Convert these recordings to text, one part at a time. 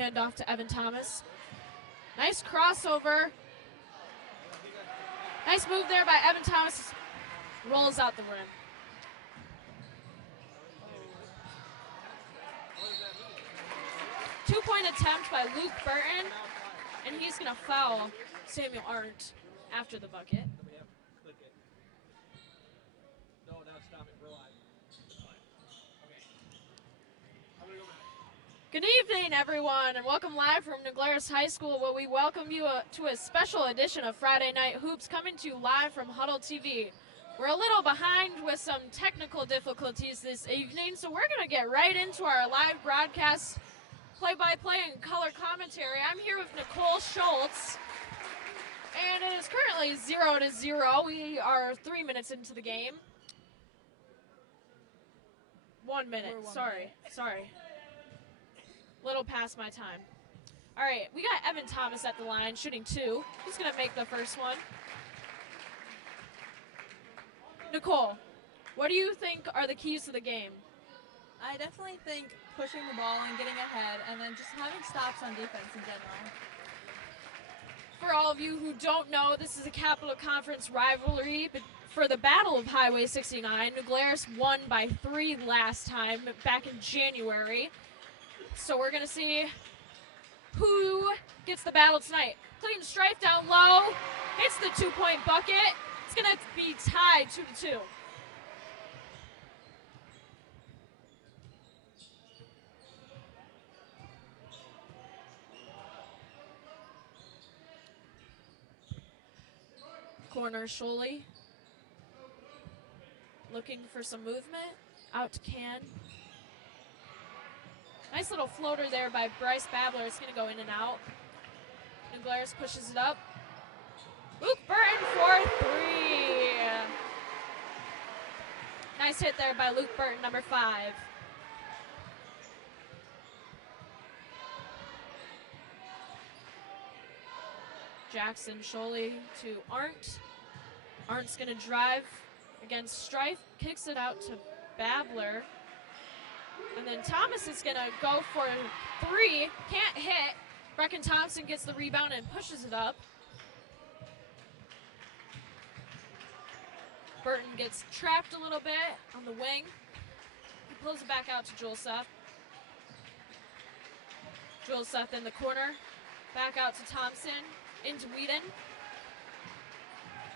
Hand off to Evan Thomas. Nice crossover. Nice move there by Evan Thomas. Rolls out the rim. Two-point attempt by Luke Burton, and he's going to foul Samuel Arndt after the bucket. Good evening, everyone, and welcome live from Glarus High School, where we welcome you to a special edition of Friday Night Hoops, coming to you live from Huddle TV. We're a little behind with some technical difficulties this evening, so we're going to get right into our live broadcast, play-by-play and color commentary. I'm here with Nicole Schultz, and it is currently 0-0. We are 3 minutes into the game. 1 minute, sorry. Little past my time. All right, we got Evan Thomas at the line, shooting 2. He's gonna make the first one. Nicole, what do you think are the keys to the game? I definitely think pushing the ball and getting ahead, and then just having stops on defense in general. For all of you who don't know, this is a Capital Conference rivalry, but for the Battle of Highway 69, Glarus won by 3 last time, back in January. So we're going to see who gets the battle tonight. Clayton Strife down low, hits the 2-point bucket. It's going to be tied 2-2. Corner Sholey. Looking for some movement. Out to Can. Nice little floater there by Bryce Babler. It's going to go in and out. And Glarus pushes it up. Luke Burton for 3. Nice hit there by Luke Burton, number 5. Jackson Sholey to Arndt. Arndt's going to drive against Strife. Kicks it out to Babler. And then Thomas is going to go for 3. Can't hit. Brecken Thompson gets the rebound and pushes it up. Burton gets trapped a little bit on the wing. He pulls it back out to Juleseth. Juleseth in the corner. Back out to Thompson. Into Whedon.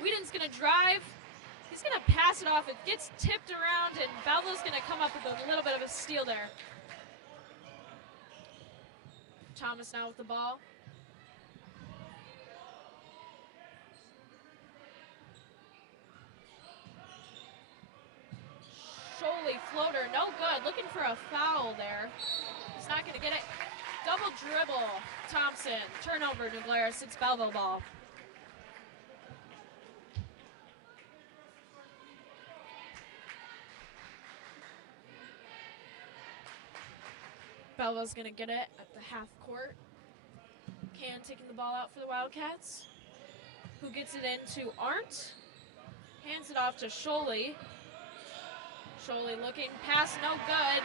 Whedon's going to drive. He's going to pass it off. It gets tipped around, and Belleville's going to come up with a little bit of a steal there. Thomas now with the ball. Sholey floater, no good. Looking for a foul there. He's not going to get it. Double dribble, Thompson. Turnover to Glarus. It's Belleville ball. Belleville's going to get it at the half court. Can taking the ball out for the Wildcats. Who gets it into Arndt. Hands it off to Sholey. Sholey looking, pass no good.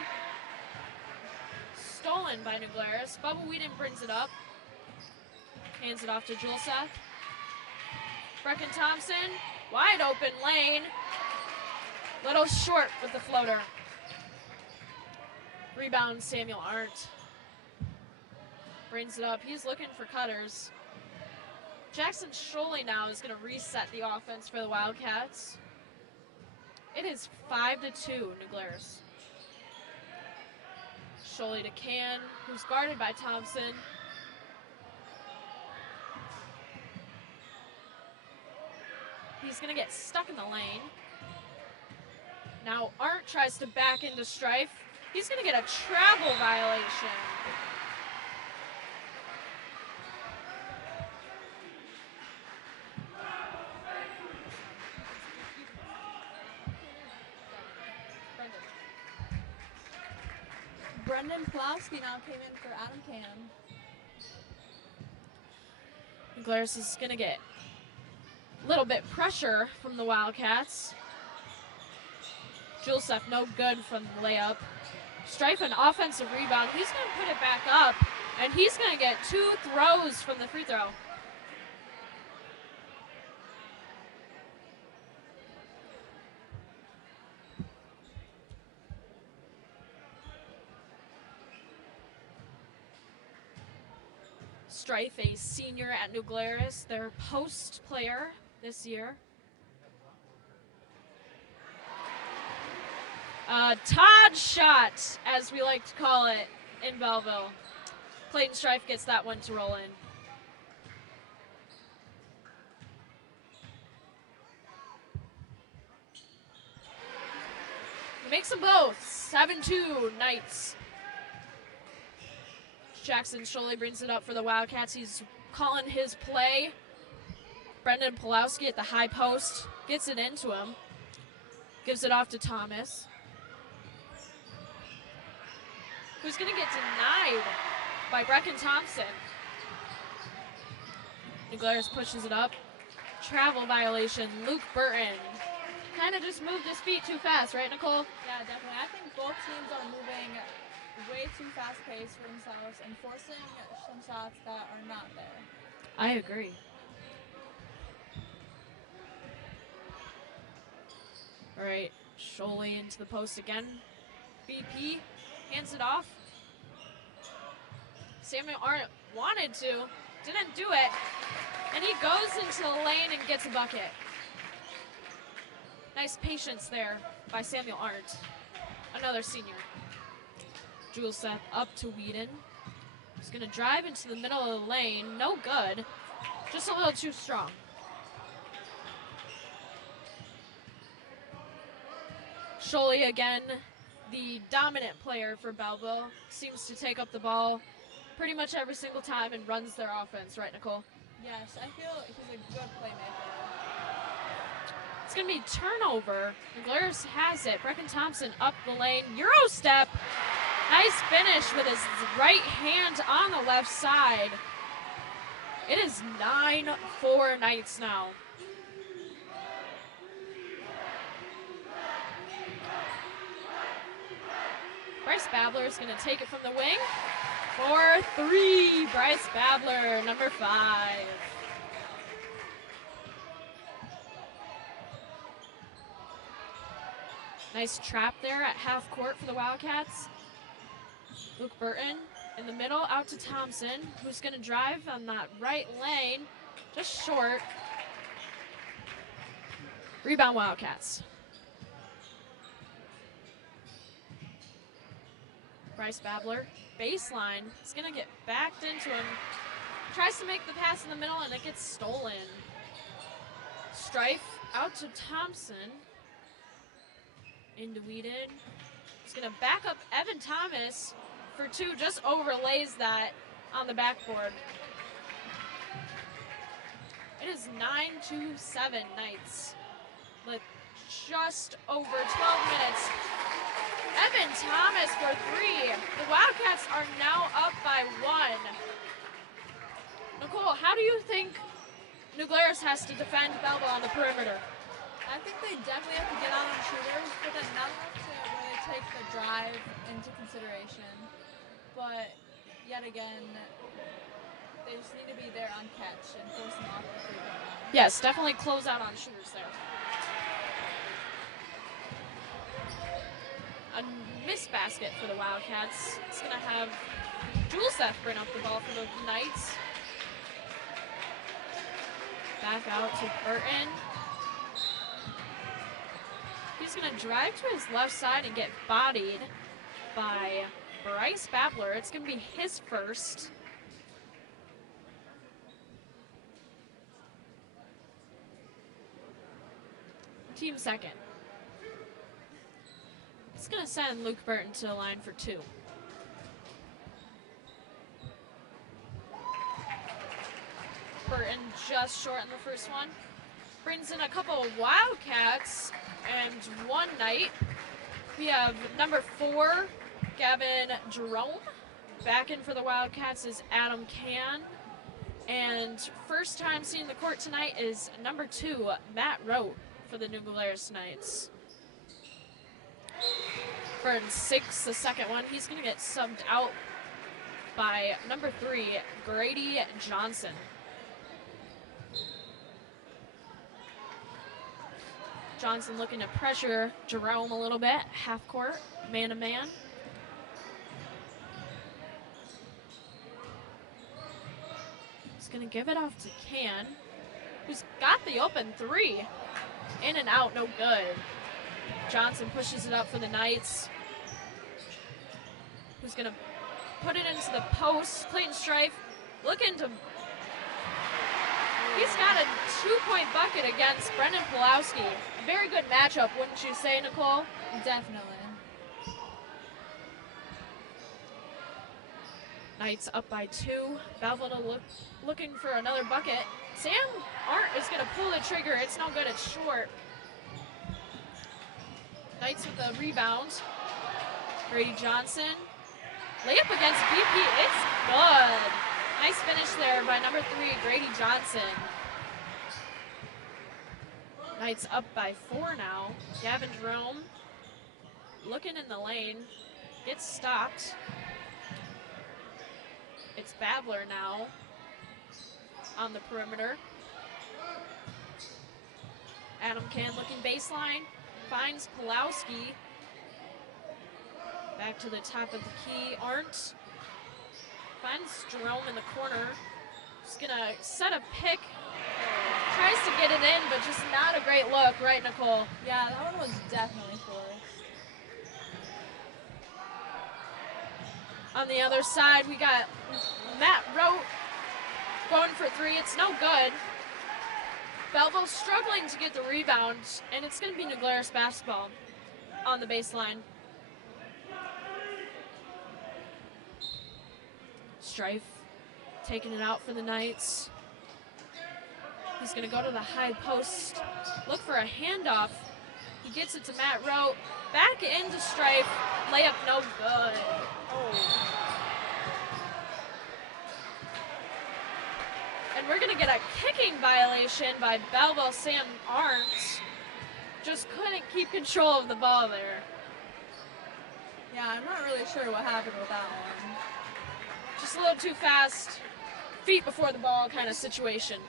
Stolen by New Glarus. Bubba Whedon brings it up. Hands it off to Juleseth. Brecken Thompson, wide open lane. Little short with the floater. Rebound Samuel Arndt. Brings it up. He's looking for cutters. Jackson Sholey now is going to reset the offense for the Wildcats. It is 5-2, New Glarus. Sholey to Can, who's guarded by Thompson. He's going to get stuck in the lane. Now Arndt tries to back into Strife. He's going to get a travel violation. Brendan Plowski now came in for Adam Can. Glarus is going to get a little bit pressure from the Wildcats. Juleseth no good from the layup. Strife an offensive rebound. He's going to put it back up. And he's going to get 2 throws from the free throw. Strife, a senior at New Glarus, their post player this year. Todd shot, as we like to call it in Belleville. Clayton Strife gets that one to roll in. He makes them both. 7-2 Knights. Jackson Sholey brings it up for the Wildcats. He's calling his play. Brendan Pulowski at the high post gets it into him. Gives it off to Thomas, who's going to get denied by Brecken Thompson. New Glarus pushes it up. Travel violation, Luke Burton. Kind of just moved his feet too fast, right, Nicole? Yeah, definitely. I think both teams are moving way too fast-paced for themselves and forcing some shots that are not there. I agree. All right, Sholey into the post again. BP hands it off. Samuel Arndt wanted to, didn't do it. And he goes into the lane and gets a bucket. Nice patience there by Samuel Arndt, another senior. Jules Seth up to Whedon. He's going to drive into the middle of the lane. No good. Just a little too strong. Sholey again, the dominant player for Belleville, seems to take up the ball pretty much every single time and runs their offense, right, Nicole? Yes, I feel he's a good playmaker. It's going to be turnover. Glarus has it. Brecken Thompson up the lane. Euro step. Nice finish with his right hand on the left side. It is 9-4 Knights now. Bryce Babler is going to take it from the wing. 4-3, Bryce Babler, number 5. Nice trap there at half court for the Wildcats. Luke Burton in the middle, out to Thompson, who's going to drive on that right lane, just short. Rebound Wildcats. Bryce Babler, baseline, is going to get backed into him. Tries to make the pass in the middle and it gets stolen. Strife out to Thompson. Into Whedon. He's going to back up Evan Thomas for 2, just overlays that on the backboard. It is 9-7 Knights with just over 12 minutes. Evan Thomas for 3. The Wildcats are now up by 1. Nicole, how do you think New Glarus has to defend Belleville on the perimeter? I think they definitely have to get out on shooters, but then not enough to really take the drive into consideration. But yet again, they just need to be there on catch and force them off the free throw line. Yes, definitely close out on shooters there. A missed basket for the Wildcats. It's going to have Juleseth bring up the ball for the Knights. Back out to Burton. He's going to drive to his left side and get bodied by Bryce Babler. It's going to be his first. Team second. It's going to send Luke Burton to the line for 2. Burton just short in the first one. Brings in a couple of Wildcats and 1 Knight. We have number 4, Gavin Jerome. Back in for the Wildcats is Adam Can. And first time seeing the court tonight is number 2, Matt Rote for the New Glarus Knights. Burton 6, the second one. He's going to get subbed out by number 3, Grady Johnson. Johnson looking to pressure Jerome a little bit, half court, man-to-man. He's gonna give it off to Can, who's got the open 3. In and out, no good. Johnson pushes it up for the Knights. Who's gonna put it into the post. Clayton Strife looking to, he's got a 2-point bucket against Brendan Pulowski. A very good matchup, wouldn't you say, Nicole? Definitely. Knights up by 2. Belleville looking for another bucket. Sam Arndt is going to pull the trigger. It's no good. It's short. Knights with the rebound. Grady Johnson. Layup against BP. It's good. Nice finish there by number 3, Grady Johnson. Knights up by 4 now. Gavin Jerome looking in the lane. Gets stopped. It's Babler now on the perimeter. Adam Can looking baseline. Finds Pulowski. Back to the top of the key. Arndt finds Jerome in the corner. Just gonna set a pick. Tries to get it in, but just not a great look, right, Nicole? Yeah, that one was definitely forced. On the other side, we got Matt Rote going for 3. It's no good. Belleville struggling to get the rebound, and it's going to be New Glarus basketball on the baseline. Strife taking it out for the Knights. He's going to go to the high post, look for a handoff. He gets it to Matt Rote. Back into Strife. Layup no good. Oh. And we're going to get a kicking violation by Belleville Sam Arndt. Just couldn't keep control of the ball there. Yeah, I'm not really sure what happened with that one. Just a little too fast, feet before the ball kind of situation.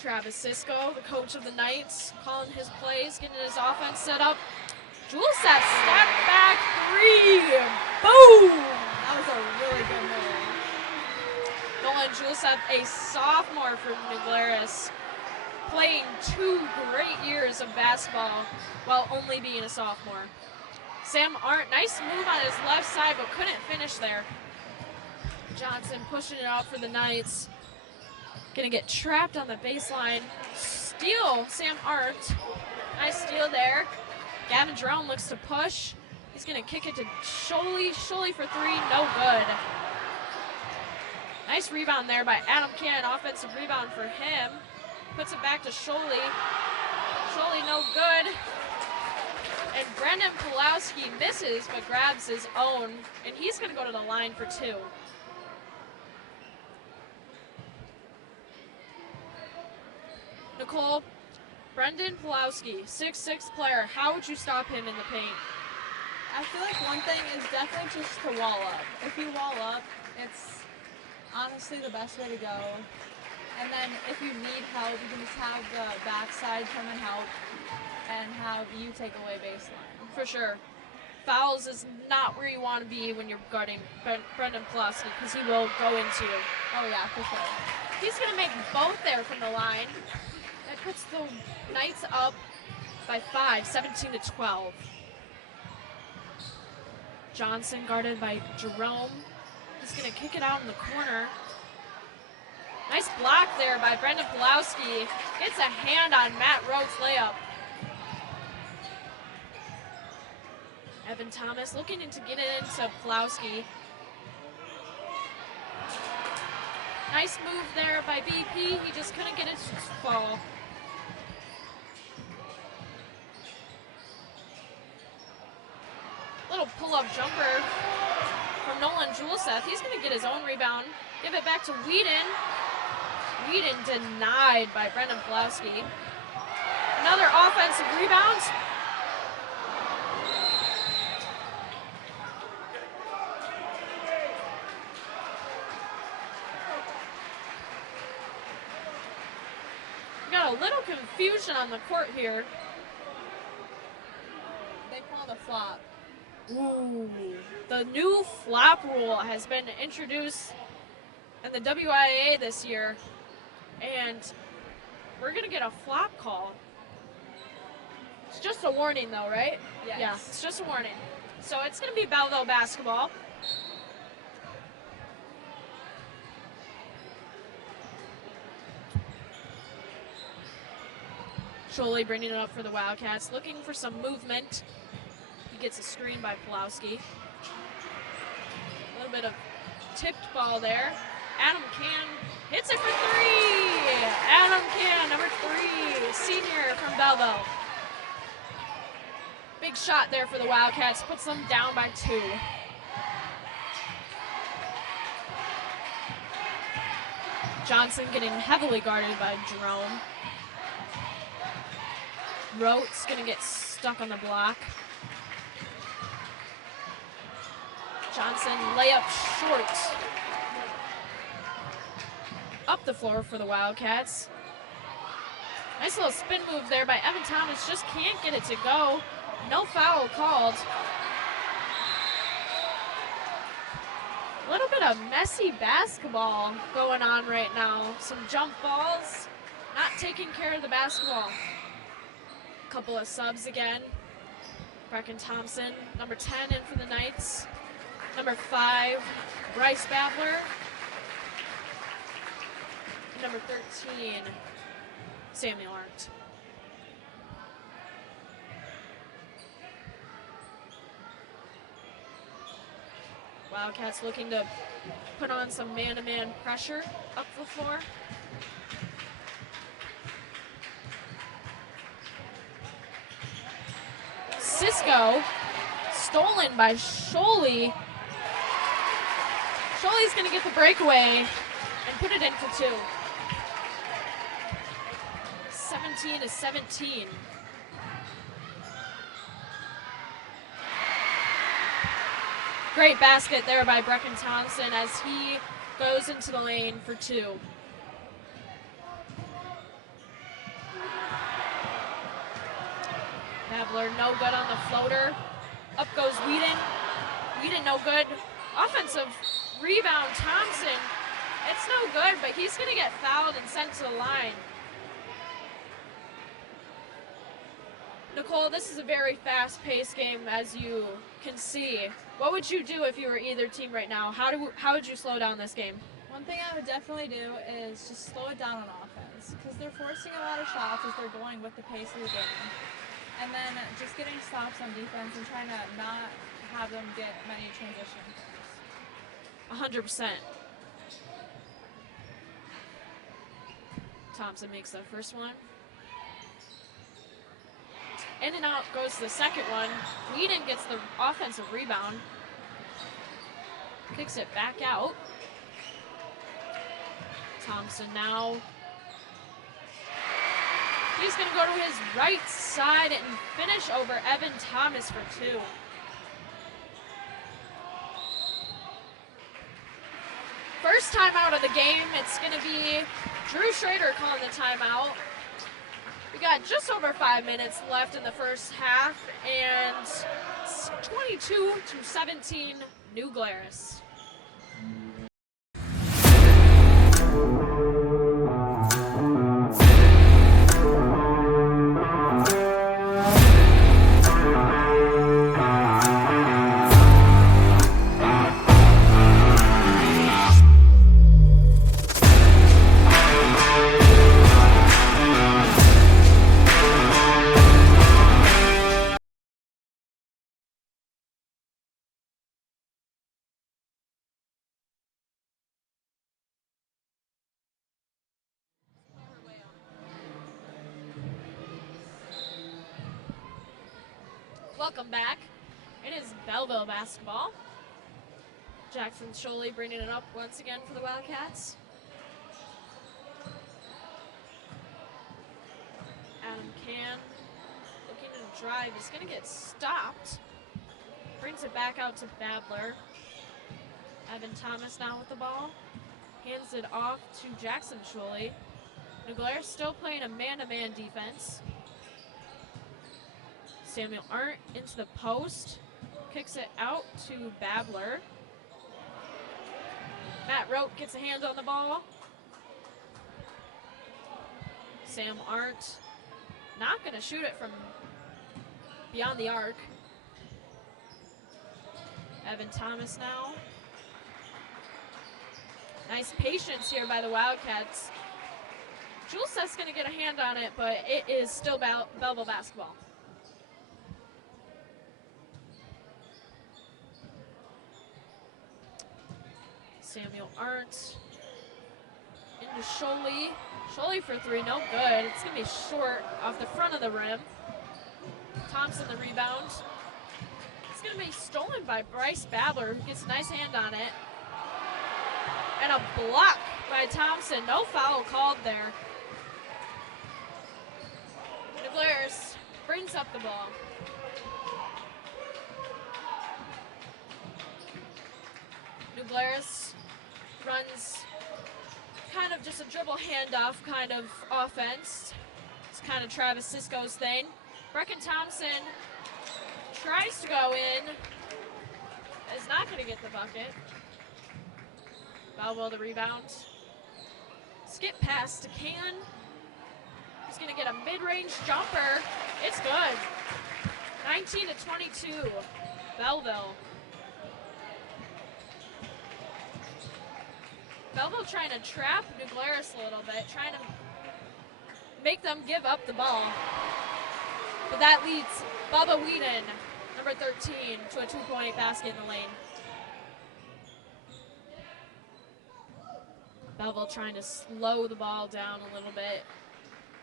Travis Cisco, the coach of the Knights, calling his plays, getting his offense set up. Jules that step back 3. Boom! That was a really good move. Nolan Julesep, a sophomore from New Glarus, playing 2 great years of basketball while only being a sophomore. Sam Arndt, nice move on his left side, but couldn't finish there. Johnson pushing it out for the Knights. Gonna get trapped on the baseline. Steal, Sam Arndt. Nice steal there. Gavin Jerome looks to push. He's gonna kick it to Sholey. Sholey for 3, no good. Nice rebound there by Adam Cannon, offensive rebound for him. Puts it back to Sholey. Sholey no good. And Brendan Pulowski misses, but grabs his own, and he's gonna go to the line for 2. Nicole, Brendan Pulowski, 6'6" player. How would you stop him in the paint? I feel like one thing is definitely just to wall up. If you wall up, it's honestly the best way to go. And then if you need help, you can just have the backside come and help and have you take away baseline. For sure. Fouls is not where you want to be when you're guarding Brendan Pulowski, because he will go into you. Oh yeah, for sure. He's going to make both there from the line. That puts the Knights up by 5, 17-12. Johnson guarded by Jerome. He's going to kick it out in the corner. Nice block there by Brendan Pulowski. Gets a hand on Matt Rote's layup. Evan Thomas looking to get it into Pulowski. Nice move there by BP. He just couldn't get it to fall. Little pull-up jumper from Nolan Juleseth. He's going to get his own rebound. Give it back to Whedon. Whedon denied by Brendan Pulowski. Another offensive offensive rebound. We got a little confusion on the court here. They call the flop. Ooh, the new flop rule has been introduced in the WIA this year, and we're gonna get a flop call. It's just a warning though, right? Yes. Yeah, it's just a warning. So it's gonna be Belleville basketball. Scholey bringing it up for the Wildcats, looking for some movement. He gets a screen by Pulowski. A little bit of tipped ball there. Adam Can hits it for three. Adam Can, number 3, senior from Belleville. Big shot there for the Wildcats, puts them down by 2. Johnson getting heavily guarded by Jerome. Rote's gonna get stuck on the block. Johnson layup short. Up the floor for the Wildcats. Nice little spin move there by Evan Thomas, just can't get it to go. No foul called. A little bit of messy basketball going on right now. Some jump balls, not taking care of the basketball. Couple of subs again. Brecken Thompson, number 10 in for the Knights. Number 5, Bryce Babler. Number 13, Samuel Arndt. Wildcats looking to put on some man-to-man pressure up the floor. Cisco, stolen by Scholey. Scholey's gonna get the breakaway and put it in for 2. 17-17. Great basket there by Brecken Thompson as he goes into the lane for 2. Babler no good on the floater. Up goes Whedon. Whedon no good. Offensive rebound, Thompson. It's no good, but he's gonna get fouled and sent to the line. Nicole, this is a very fast-paced game, as you can see. What would you do if you were either team right now? How would you slow down this game? One thing I would definitely do is just slow it down on offense, because they're forcing a lot of shots as they're going with the pace of the game. And then just getting stops on defense and trying to not have them get many transition points. 100%. Thompson makes the first one. In and out goes the second one. Whedon gets the offensive rebound. Kicks it back out. Thompson now. He's going to go to his right side and finish over Evan Thomas for 2. First timeout of the game. It's going to be Drew Schrader calling the timeout. We got just over 5 minutes left in the first half, and it's 22-17, New Glarus. Welcome back. It is Belleville basketball. Jackson Scholey bringing it up once again for the Wildcats. Adam Can looking to drive. He's going to get stopped. Brings it back out to Babler. Evan Thomas now with the ball. Hands it off to Jackson Schuley. Glarus still playing a man-to-man defense. Samuel Arndt into the post. Kicks it out to Babler. Matt Rote gets a hand on the ball. Sam Arndt not going to shoot it from beyond the arc. Evan Thomas now. Nice patience here by the Wildcats. Jules Seth's going to get a hand on it, but it is still Belleville basketball. Samuel Arndt into Scholey. Scholey for three, no good. It's going to be short off the front of the rim. Thompson the rebound. It's going to be stolen by Bryce Babler, who gets a nice hand on it. And a block by Thompson. No foul called there. Glarus brings up the ball. Glarus runs kind of just a dribble handoff kind of offense. It's kind of Travis Sisko's thing. Brecken Thompson tries to go in. Is not going to get the bucket. Belleville the rebound. Skip pass to Can. He's going to get a mid-range jumper. It's good. 19 to 22. Belleville. Belleville trying to trap Glarus a little bit, trying to make them give up the ball. But that leads Bubba Whedon, number 13, to a two-point basket in the lane. Belleville trying to slow the ball down a little bit,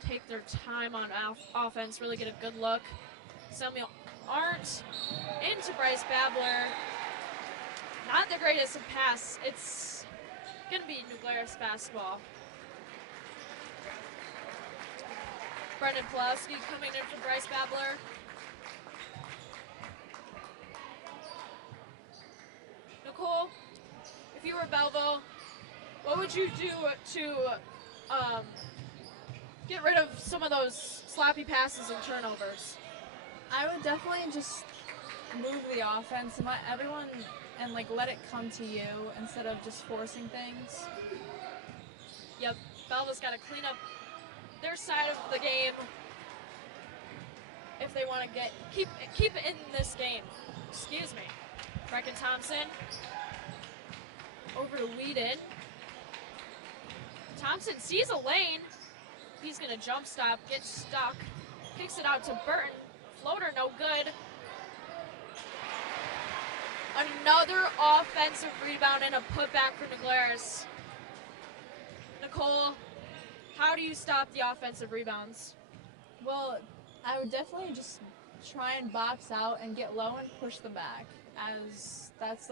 take their time on offense, really get a good look. Samuel Arndt into Bryce Babler. Not the greatest of pass. It's going to be Glarus basketball. Brendan Pulowski coming in for Bryce Babler. Nicole, if you were Belleville, what would you do to get rid of some of those sloppy passes and turnovers? I would definitely just move the offense and let everyone and let it come to you instead of just forcing things. Yep, Belleville's got to clean up their side of the game if they want to keep it in this game. Excuse me. Brecken Thompson over to Whedon. Thompson sees a lane. He's going to jump stop, get stuck, kicks it out to Burton. Floater, no good. Another offensive rebound and a putback for Glarus. Nicole, how do you stop the offensive rebounds? Well, I would definitely just try and box out and get low and push them back, as that's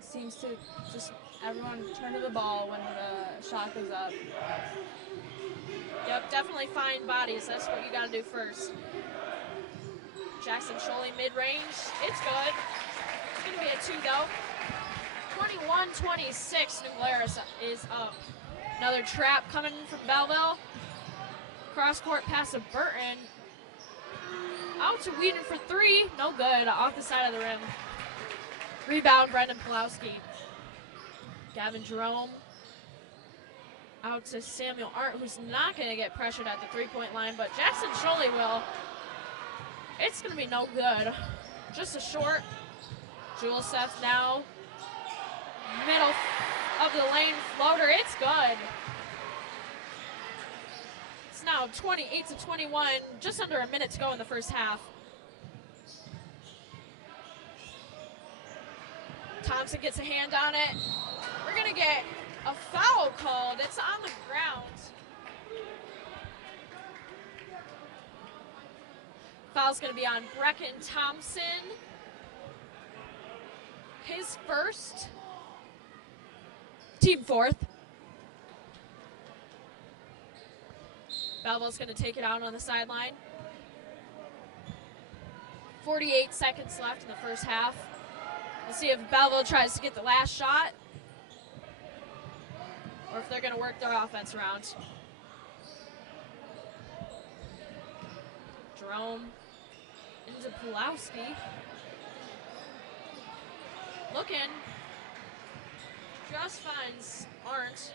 seems to just everyone turn to the ball when the shot goes up. Yep, definitely find bodies. That's what you got to do first. Jackson Scholey mid-range. It's good. It's going to be a two, though. 21-26, Glarus is up. Another trap coming from Belleville. Cross-court pass to Burton. Out to Whedon for three. No good. Off the side of the rim. Rebound, Brendan Pulowski. Gavin Jerome. Out to Samuel Arndt, who's not going to get pressured at the three-point line, but Jackson Scholey will. It's going to be no good. Just a short. Jules Seth now. Middle of the lane floater. It's good. It's now 28-21. Just under a minute to go in the first half. Thompson gets a hand on it. We're going to get a foul called. It's on the ground. Foul's going to be on Brecken Thompson. His first. Team fourth. Belleville's going to take it out on the sideline. 48 seconds left in the first half. We'll see if Belleville tries to get the last shot or if they're going to work their offense around. Jerome into Pulowski. Looking. Just finds Arndt.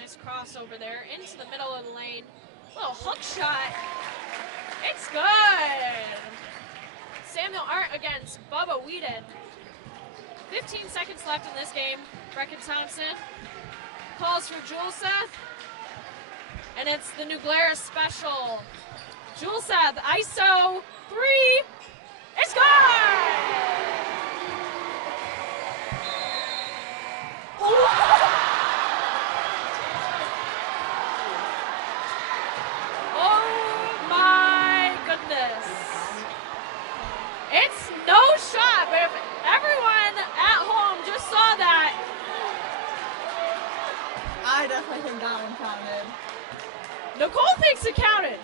Nice crossover there into the middle of the lane. Little hook shot. It's good. Samuel Arndt against Bubba Whedon. 15 seconds left in this game. Brecken Thompson calls for Juleseth. And it's the new Glarus special. Juleseth, ISO 3. It's good! Oh my goodness. It's no shot, but if everyone at home just saw that. I definitely think that one counted. Nicole thinks it counted.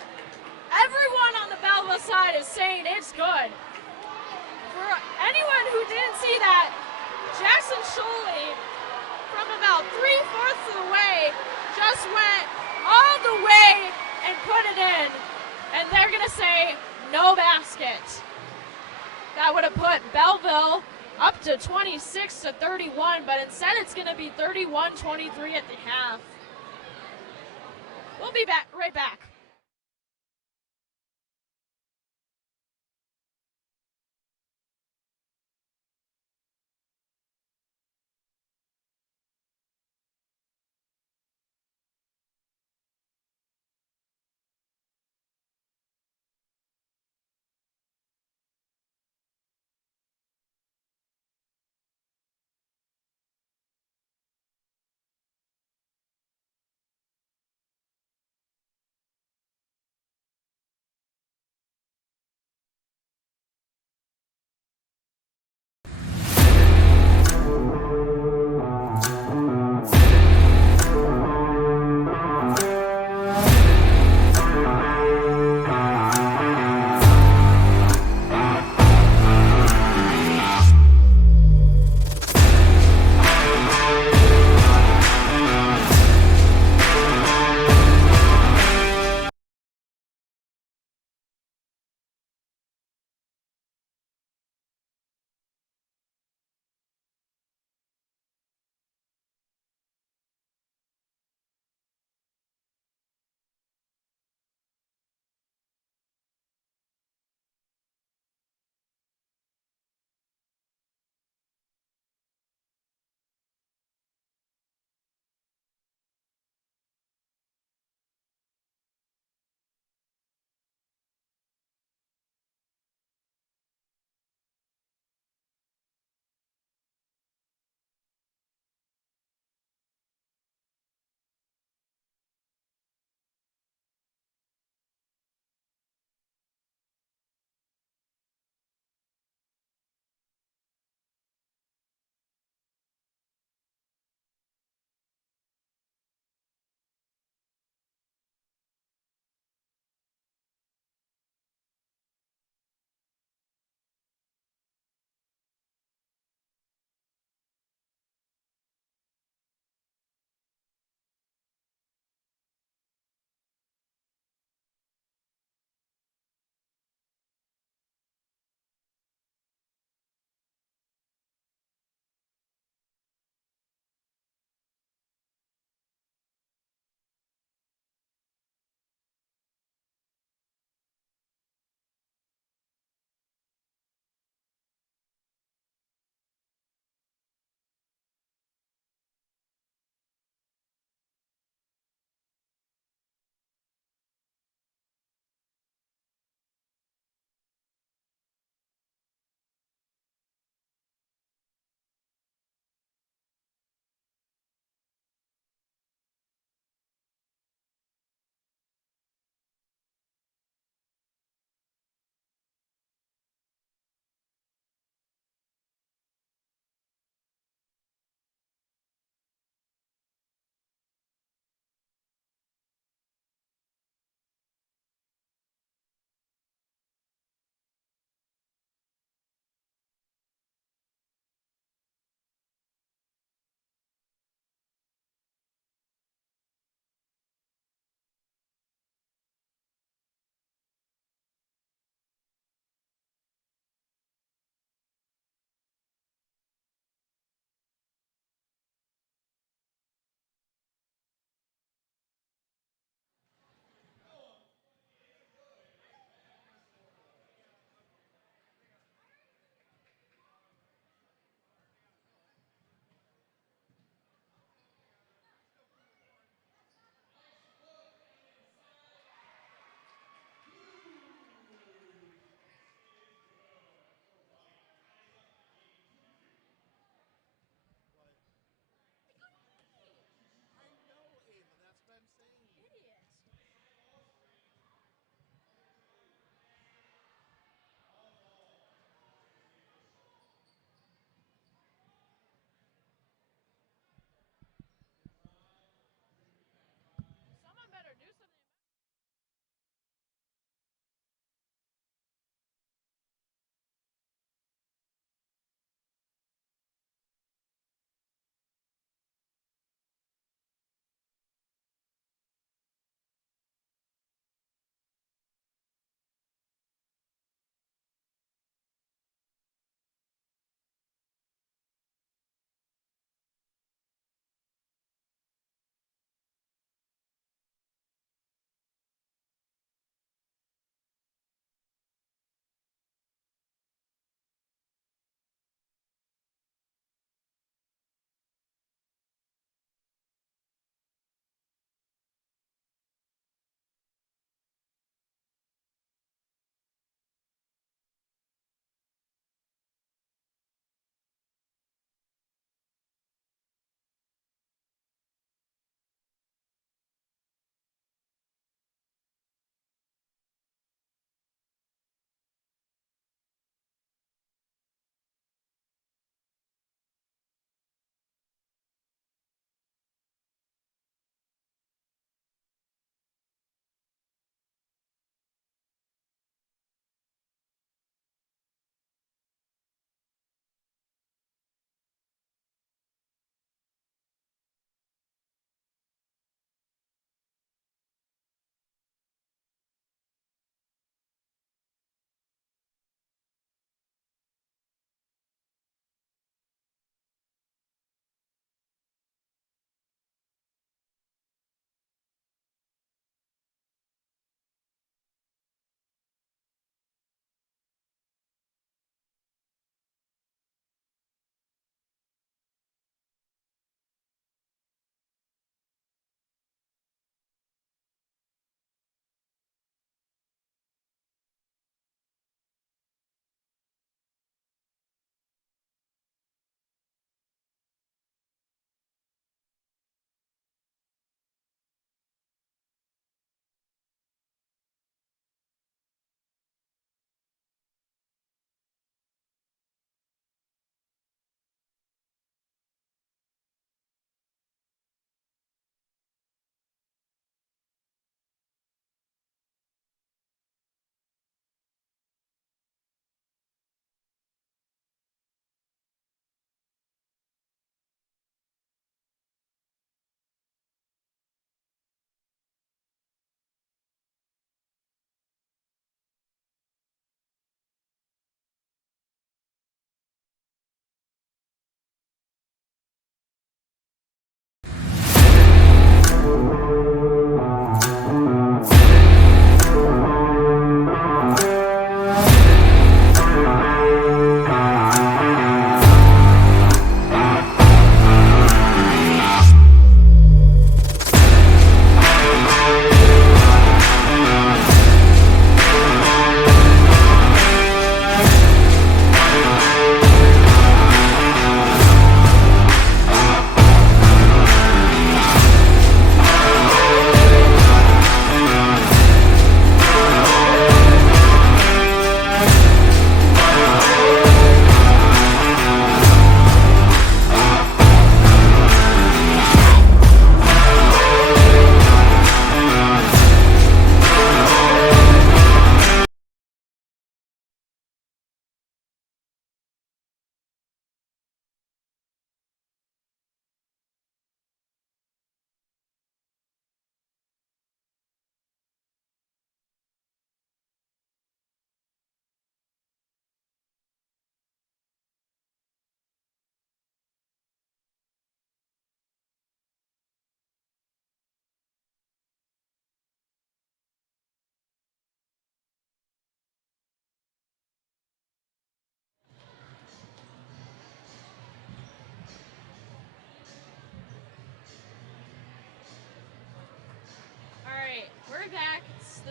Everyone on the Belleville side is saying it's good. For anyone who didn't see that, Jackson Sholey from about 3/4 of the way just went all the way and put it in. And they're going to say no basket. That would have put Belleville up to 26-31, but instead it's going to be 31-23 at the half. We'll be right back.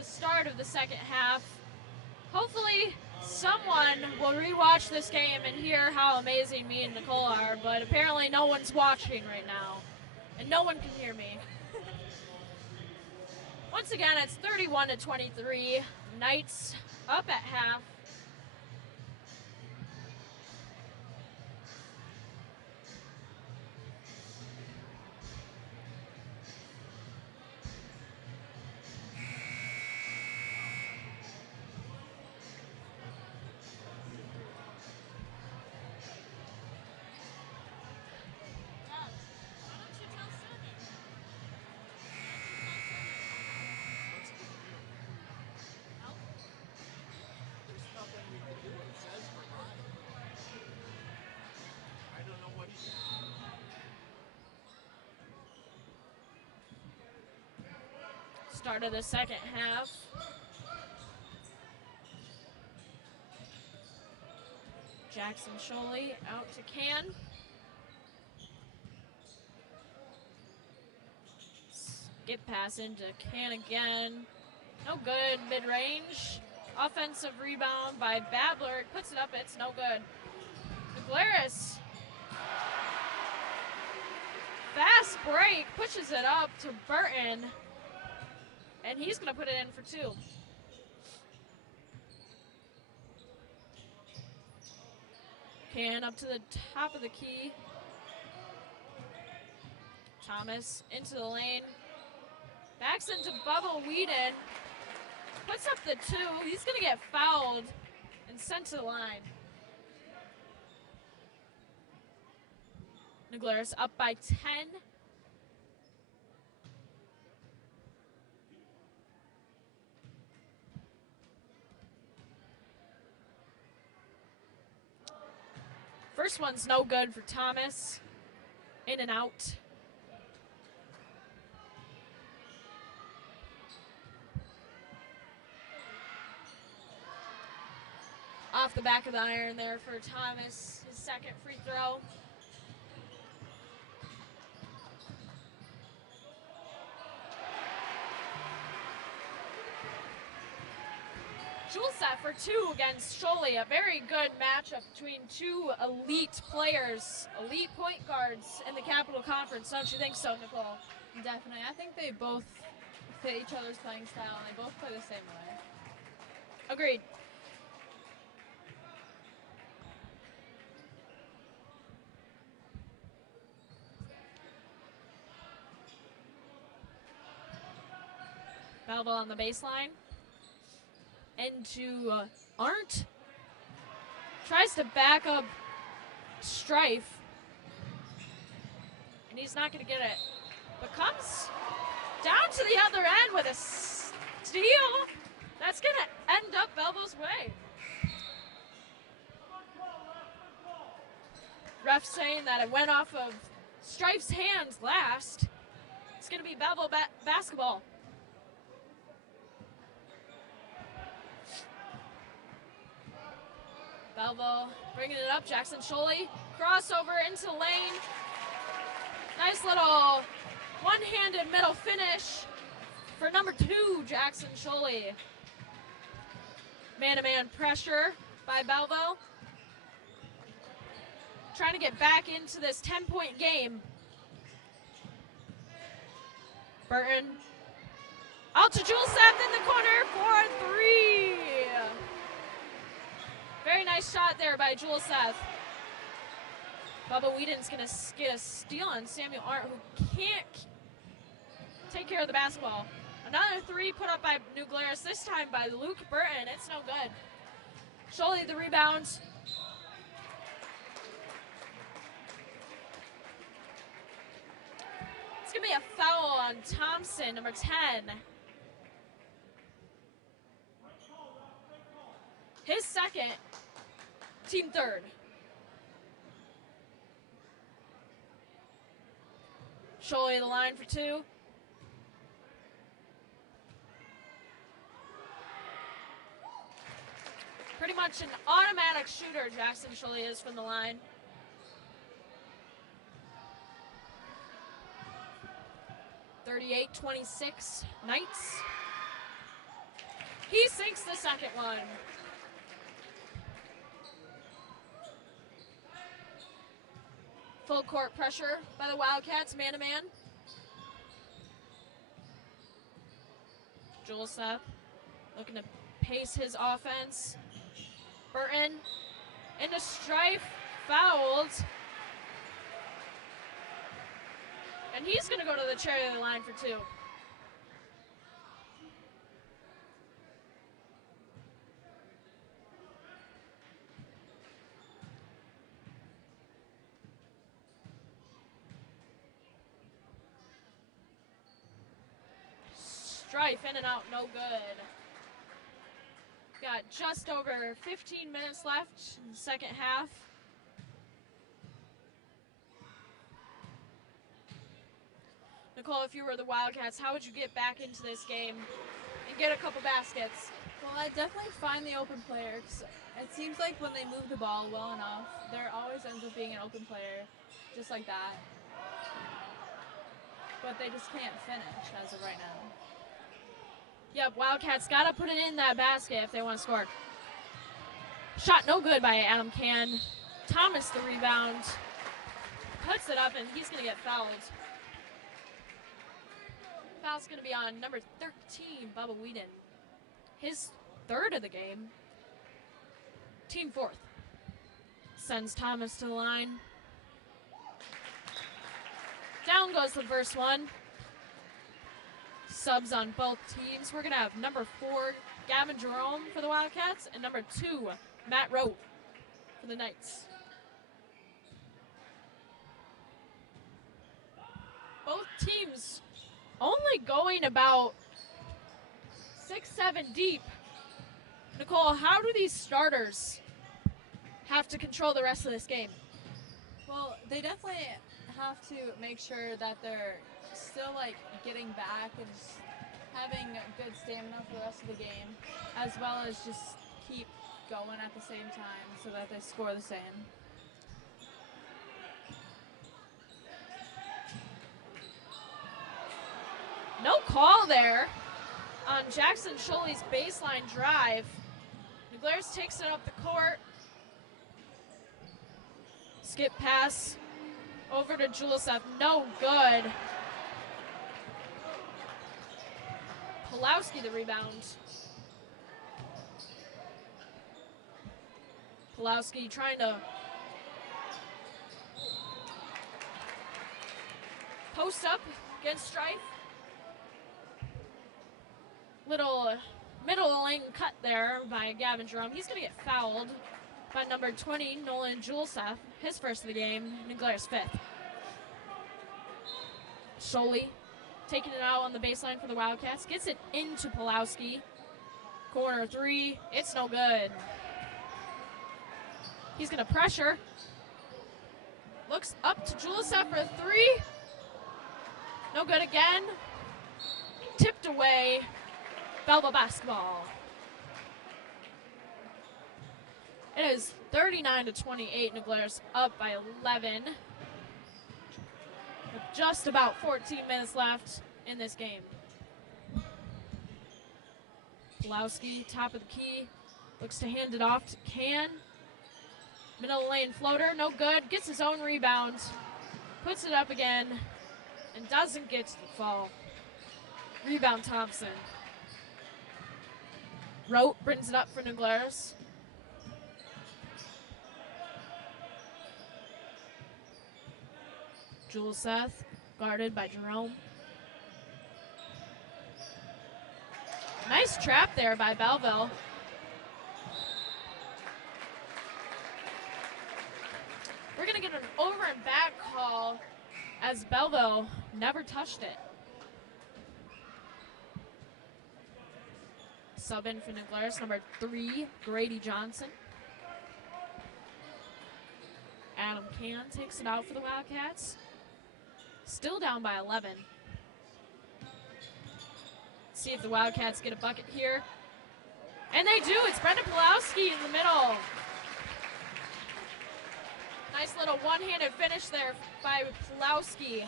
the start of the second half. Hopefully someone will rewatch this game and hear how amazing me and Nicole are, but apparently no one's watching right now, and no one can hear me. Once again, it's 31-23. Knights up at half. Start of the second half. Jackson Sholey out to Can. Skip pass into Can again. No good, mid-range. Offensive rebound by Babler. Puts it up, it's no good. Glarus. Fast break, pushes it up to Burton. And he's gonna put it in for two. Can up to the top of the key. Thomas into the lane. Backs into Bubba Whedon. Puts up the two. He's gonna get fouled and sent to the line. Glarus up by 10. First one's no good for Thomas. In and out. Off the back of the iron there for Thomas, his second free throw. Jewel set for two against Sholey. A very good matchup between two elite players, elite point guards in the Capital Conference. Don't you think so, Nicole? Definitely. I think they both fit each other's playing style, and they both play the same way. Agreed. Belleville on the baseline. Into Arndt. Tries to back up Strife. And he's not going to get it. But comes down to the other end with a steal. That's going to end up Belleville's way. Ref saying that it went off of Strife's hands last. It's going to be Belleville basketball. Belleville bringing it up. Jackson Sholey. Crossover into lane. Nice little one-handed middle finish for number 2, Jackson Sholey. Man-to-man pressure by Belleville. Trying to get back into this 10-point game. Burton. Out to Jules Seth in the corner for 3. Very nice shot there by Jules Seth. Bubba Whedon's going to get a steal on Samuel Arndt, who can't take care of the basketball. Another 3 put up by New Glarus, this time by Luke Burton. It's no good. Sholey the rebound. It's going to be a foul on Thompson, number 10. His second, team third. Sholey the line for 2. Pretty much an automatic shooter, Jackson Sholey is from the line. (38-26) Knights. He sinks the second one. Full court pressure by the Wildcats, man-to-man. Juleseth looking to pace his offense. Burton into Strife, fouled. And he's going to go to the charity line for 2. Strife in and out, no good. Got just over 15 minutes left in the second half. Nicole, if you were the Wildcats, how would you get back into this game and get a couple baskets? Well, I definitely find the open player. 'Cause it seems like when they move the ball well enough, there always ends up being an open player just like that. But they just can't finish as of right now. Yep, Wildcats got to put it in that basket if they want to score. Shot no good by Adam Can. Thomas the rebound. Puts it up, and he's going to get fouled. Foul's going to be on number 13, Bubba Whedon. His third of the game. Team fourth. Sends Thomas to the line. Down goes the first one. Subs on both teams. We're going to have number 4, Gavin Jerome for the Wildcats, and number 2, Matt Rowe for the Knights. Both teams only going about 6-7 deep. Nicole, how do these starters have to control the rest of this game? Well, they definitely have to make sure that they're still like getting back and just having good stamina for the rest of the game, as well as just keep going at the same time so that they score the same. No call there on Jackson Sholey's baseline drive. Glarus takes it up the court. Skip pass over to Juleseth, no good. Pulowski the rebound. Pulowski trying to post up against Strife. Little middle lane cut there by Gavin Jerome. He's going to get fouled by number 20, Nolan Juleseth, his first of the game, and Glarus fifth. Sholey taking it out on the baseline for the Wildcats. Gets it into Pulowski. Corner 3. It's no good. He's going to pressure. Looks up to Juleseth for 3. No good again. Tipped away. Belleville basketball. It is 39-28. Glarus up by 11. With just about 14 minutes left in this game. Pulowski, top of the key, looks to hand it off to Can. Middle lane floater, no good. Gets his own rebound, puts it up again, and doesn't get to the fall. Rebound Thompson. Rote brings it up for Glarus. Juleseth, guarded by Jerome. Nice trap there by Belleville. We're going to get an over and back call as Belleville never touched it. Sub in for Glarus, number 3, Grady Johnson. Adam Can takes it out for the Wildcats. Still down by 11. See if the Wildcats get a bucket here. And they do. It's Brendan Pulowski in the middle. Nice little one-handed finish there by Pulowski.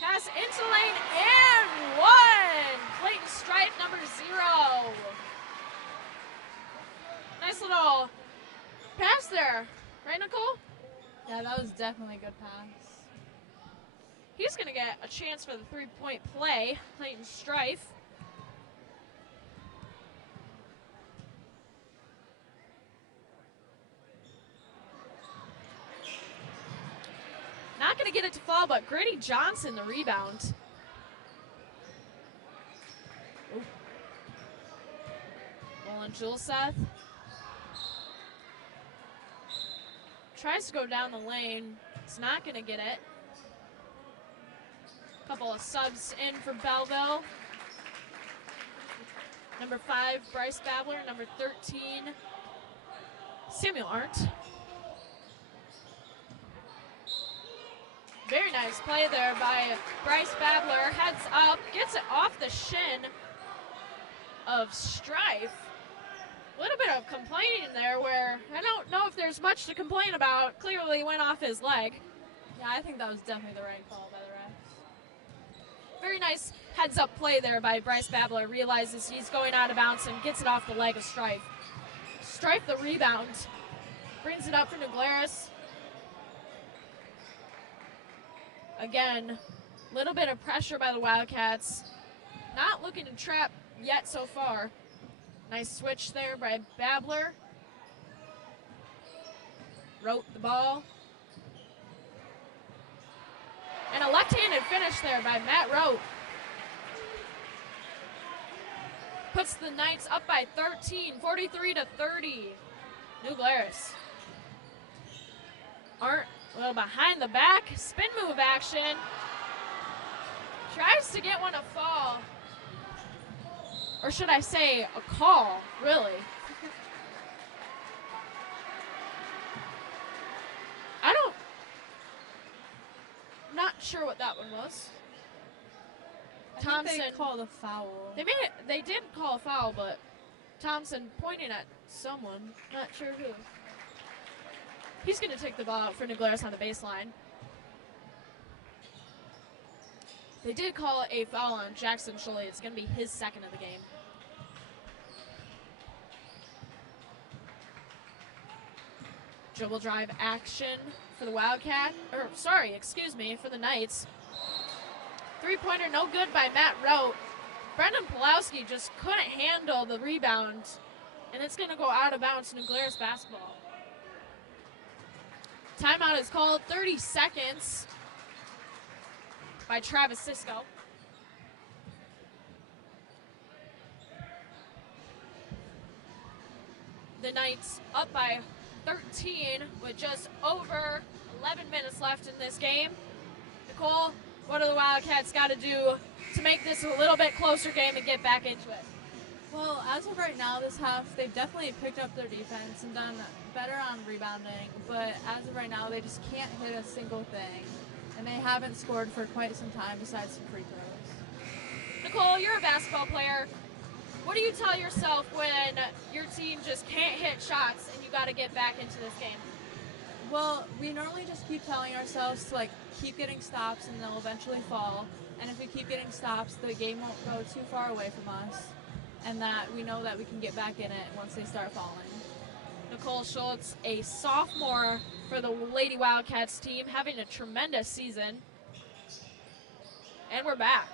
Pass into lane and one. Clayton Strife, number 0. Nice little pass there. Right, Nicole? Yeah, that was definitely a good pass. He's going to get a chance for the 3-point play, Clayton Strife. Not going to get it to fall, but Grady Johnson, the rebound. Nolan Juleseth tries to go down the lane. It's not going to get it. Couple of subs in for Belleville. Number 5, Bryce Babler. Number 13, Samuel Arndt. Very nice play there by Bryce Babler. Heads up, gets it off the shin of Strife. A little bit of complaining there where I don't know if there's much to complain about. Clearly went off his leg. Yeah, I think that was definitely the right call by the refs. Very nice heads up play there by Bryce Babler. Realizes he's going out of bounds and gets it off the leg of Strife. Strife the rebound. Brings it up for Glarus. Again, a little bit of pressure by the Wildcats. Not looking to trap yet so far. Nice switch there by Babler. Wrote the ball. And a left-handed finish there by Matt Rote. Puts the Knights up by 13, 43-30. New Glarus. Arndt a little behind the back. Spin move action. Tries to get one to fall. Or should I say a call, really. I'm not sure what that one was. Thompson I think they called a foul. They did call a foul, but Thompson pointing at someone, not sure who. He's going to take the ball out for New Glarus on the baseline. They did call a foul on Jackson Sholey. It's going to be his second of the game. Dribble drive action for the for the Knights. Three-pointer no good by Matt Rote. Brendan Pulowski just couldn't handle the rebound, and it's going to go out of bounds to New Glarus basketball. Timeout is called, 30 seconds by Travis Cisco. The Knights up by 13 with just over 11 minutes left in this game. Nicole, what do the Wildcats got to do to make this a little bit closer game and get back into it? Well, as of right now, this half, they've definitely picked up their defense and done better on rebounding, but as of right now, they just can't hit a single thing, and they haven't scored for quite some time besides some free throws. Nicole, you're a basketball player. What do you tell yourself when your team just can't hit shots and you got to get back into this game? Well, we normally just keep telling ourselves to keep getting stops and they'll eventually fall, and if we keep getting stops, the game won't go too far away from us, and that we know that we can get back in it once they start falling. Nicole Schultz, a sophomore for the Lady Wildcats team, having a tremendous season. And we're back.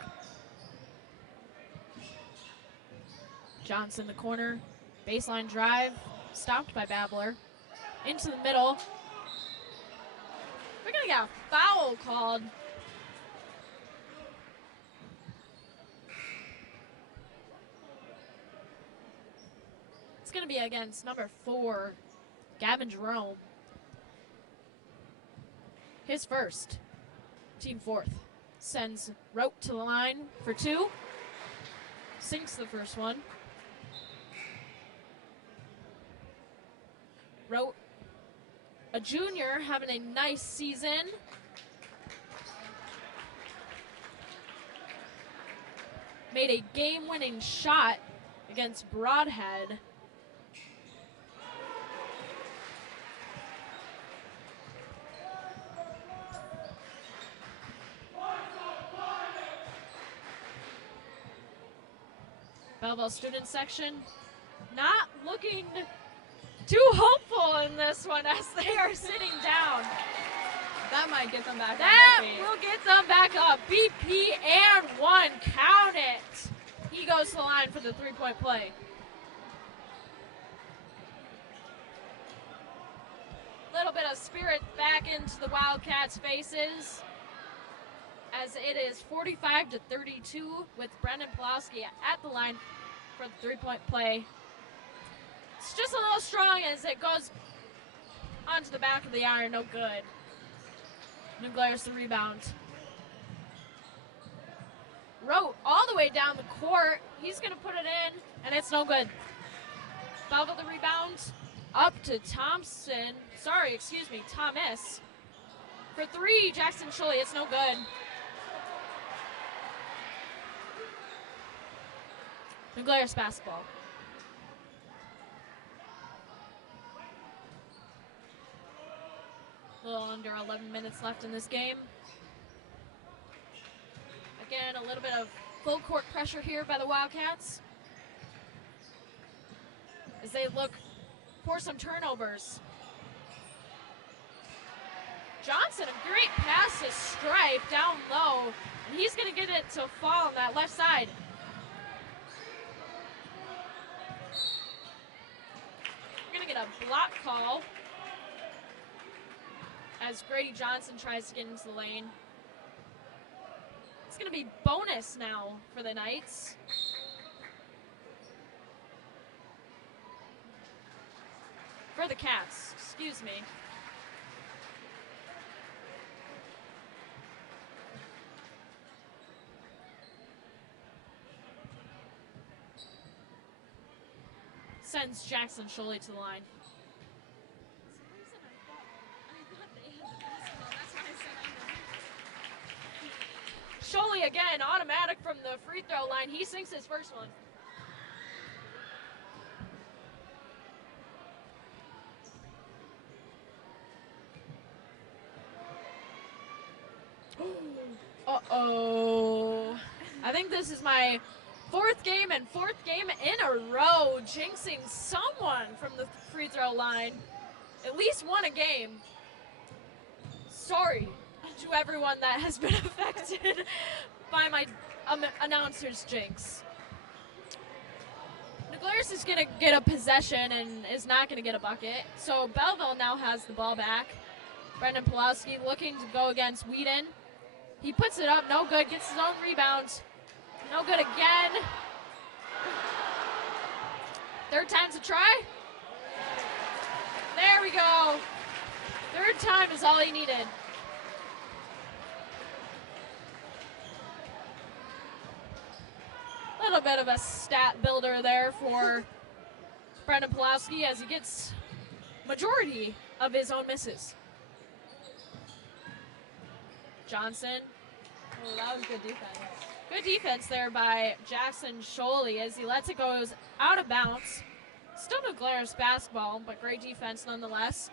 Johnson, the corner, baseline drive, stopped by Babler. Into the middle. We're going to get a foul called. It's going to be against number 4, Gavin Jerome. His first, team 4th. Sends Rote to the line for 2. Sinks the first one. Rote, a junior, having a nice season. Made a game-winning shot against Broadhead. Belleville student section not looking too hopeful in this one as they are sitting down. That might get them back. That will get them back up. BP and 1, count it. He goes to the line for the three-point play. Little bit of spirit back into the Wildcats' faces as it is 45-32 with Brendan Pulowski at the line for the three-point play. It's just a little strong as it goes onto the back of the iron, no good. New Glarus the rebound. Rote all the way down the court. He's gonna put it in, and it's no good. Belleville the rebound. Up to Thomas. For three, Jackson Schulle, it's no good. New Glarus basketball. A little under 11 minutes left in this game. Again, a little bit of full court pressure here by the Wildcats as they look for some turnovers. Johnson, a great pass to Stripe down low, and he's going to get it to fall on that left side. We're going to get a block call as Grady Johnson tries to get into the lane. It's going to be bonus now for the Knights. For the Cats, excuse me. Sends Jackson Schulle to the line. Schulle again, automatic from the free throw line. He sinks his first one. Uh-oh. I think this is my fourth game in a row, jinxing someone from the free throw line. At least one a game. Sorry to everyone that has been affected by my announcer's jinx. Glarus is going to get a possession and is not going to get a bucket. So Belleville now has the ball back. Brendan Pulowski looking to go against Whedon. He puts it up, no good, gets his own rebound. No good again. Third time's a try. There we go. Third time is all he needed. A little bit of a stat builder there for Brendan Pulowski as he gets majority of his own misses. Johnson. Oh, that was good defense. Good defense there by Jackson Schulle as he lets it go. It was out of bounds. Still no Glarus basketball, but great defense nonetheless.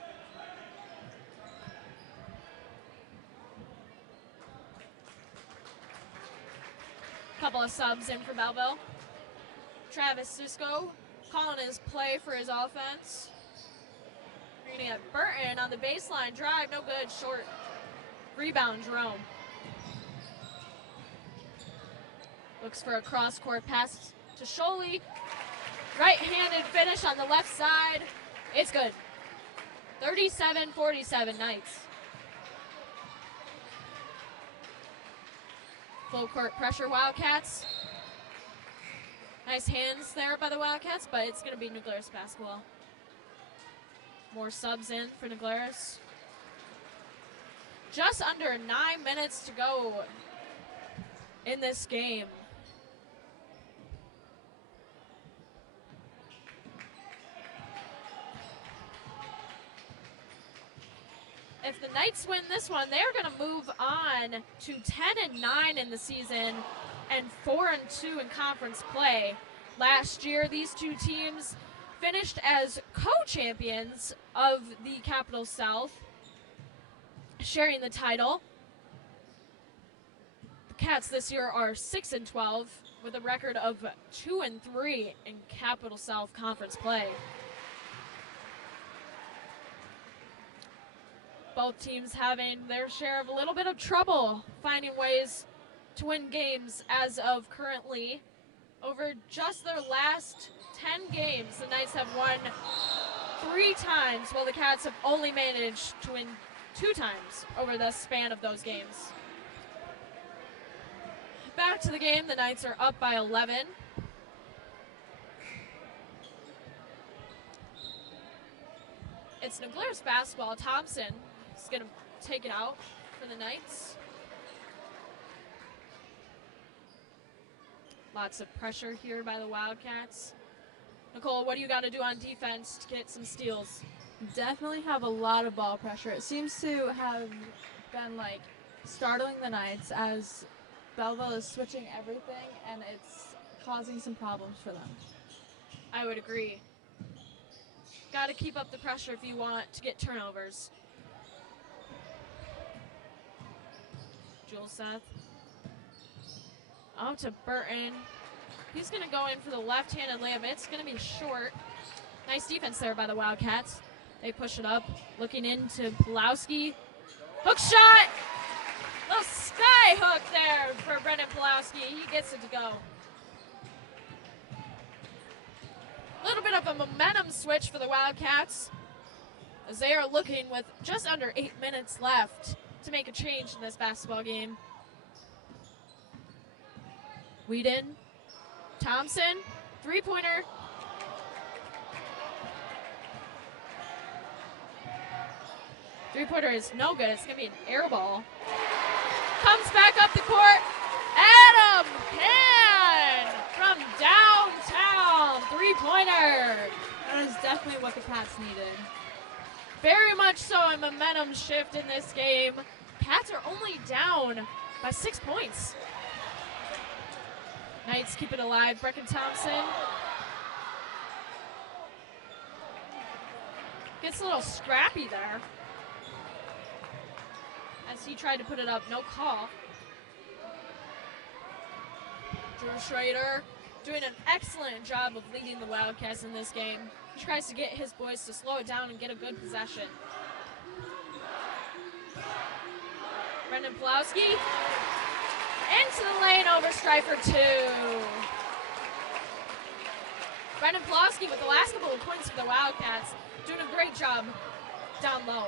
Couple of subs in for Belleville. Travis Cisco calling his play for his offense. We're going to get Burton on the baseline drive. No good. Short. Rebound, Jerome. Looks for a cross-court pass to Schulle. Right-handed finish on the left side. It's good. 37-47 Knights. Full court pressure Wildcats. Nice hands there by the Wildcats, but it's going to be New Glarus basketball. More subs in for New Glarus. Just under 9 minutes to go in this game. If the Knights win this one, they're going to move on to 10-9 in the season and 4-2 in conference play. Last year, these two teams finished as co-champions of the Capital South, sharing the title. The Cats this year are 6-12 with a record of 2-3 in Capital South Conference play. Both teams having their share of a little bit of trouble finding ways to win games as of currently. Over just their last 10 games, the Knights have won 3 times, while the Cats have only managed to win 2 times over the span of those games. Back to the game, the Knights are up by 11. It's Glarus basketball. Thompson is going to take it out for the Knights. Lots of pressure here by the Wildcats. Nicole, what do you got to do on defense to get some steals? Definitely have a lot of ball pressure. It seems to have been like startling the Knights as Belleville is switching everything and it's causing some problems for them. I would agree. Got to keep up the pressure if you want to get turnovers. Jules Seth. Out to Burton. He's going to go in for the left-handed layup. It's going to be short. Nice defense there by the Wildcats. They push it up. Looking into Pulowski. Hook shot! Little sky hook there for Brendan Pulowski. He gets it to go. A little bit of a momentum switch for the Wildcats as they are looking with just under 8 minutes left to make a change in this basketball game. Whedon, Thompson, three-pointer. Three-pointer is no good. It's going to be an air ball. Comes back up the court. Adam Can from downtown. Three-pointer. That is definitely what the Cats needed. Very much so a momentum shift in this game. Cats are only down by 6 points. Knights keep it alive. Brecken Thompson gets a little scrappy there as he tried to put it up. No call. Drew Schrader doing an excellent job of leading the Wildcats in this game. He tries to get his boys to slow it down and get a good possession. Brendan Pulowski into the lane over Strifer 2. Brendan Pulowski with the last couple of points for the Wildcats, doing a great job down low.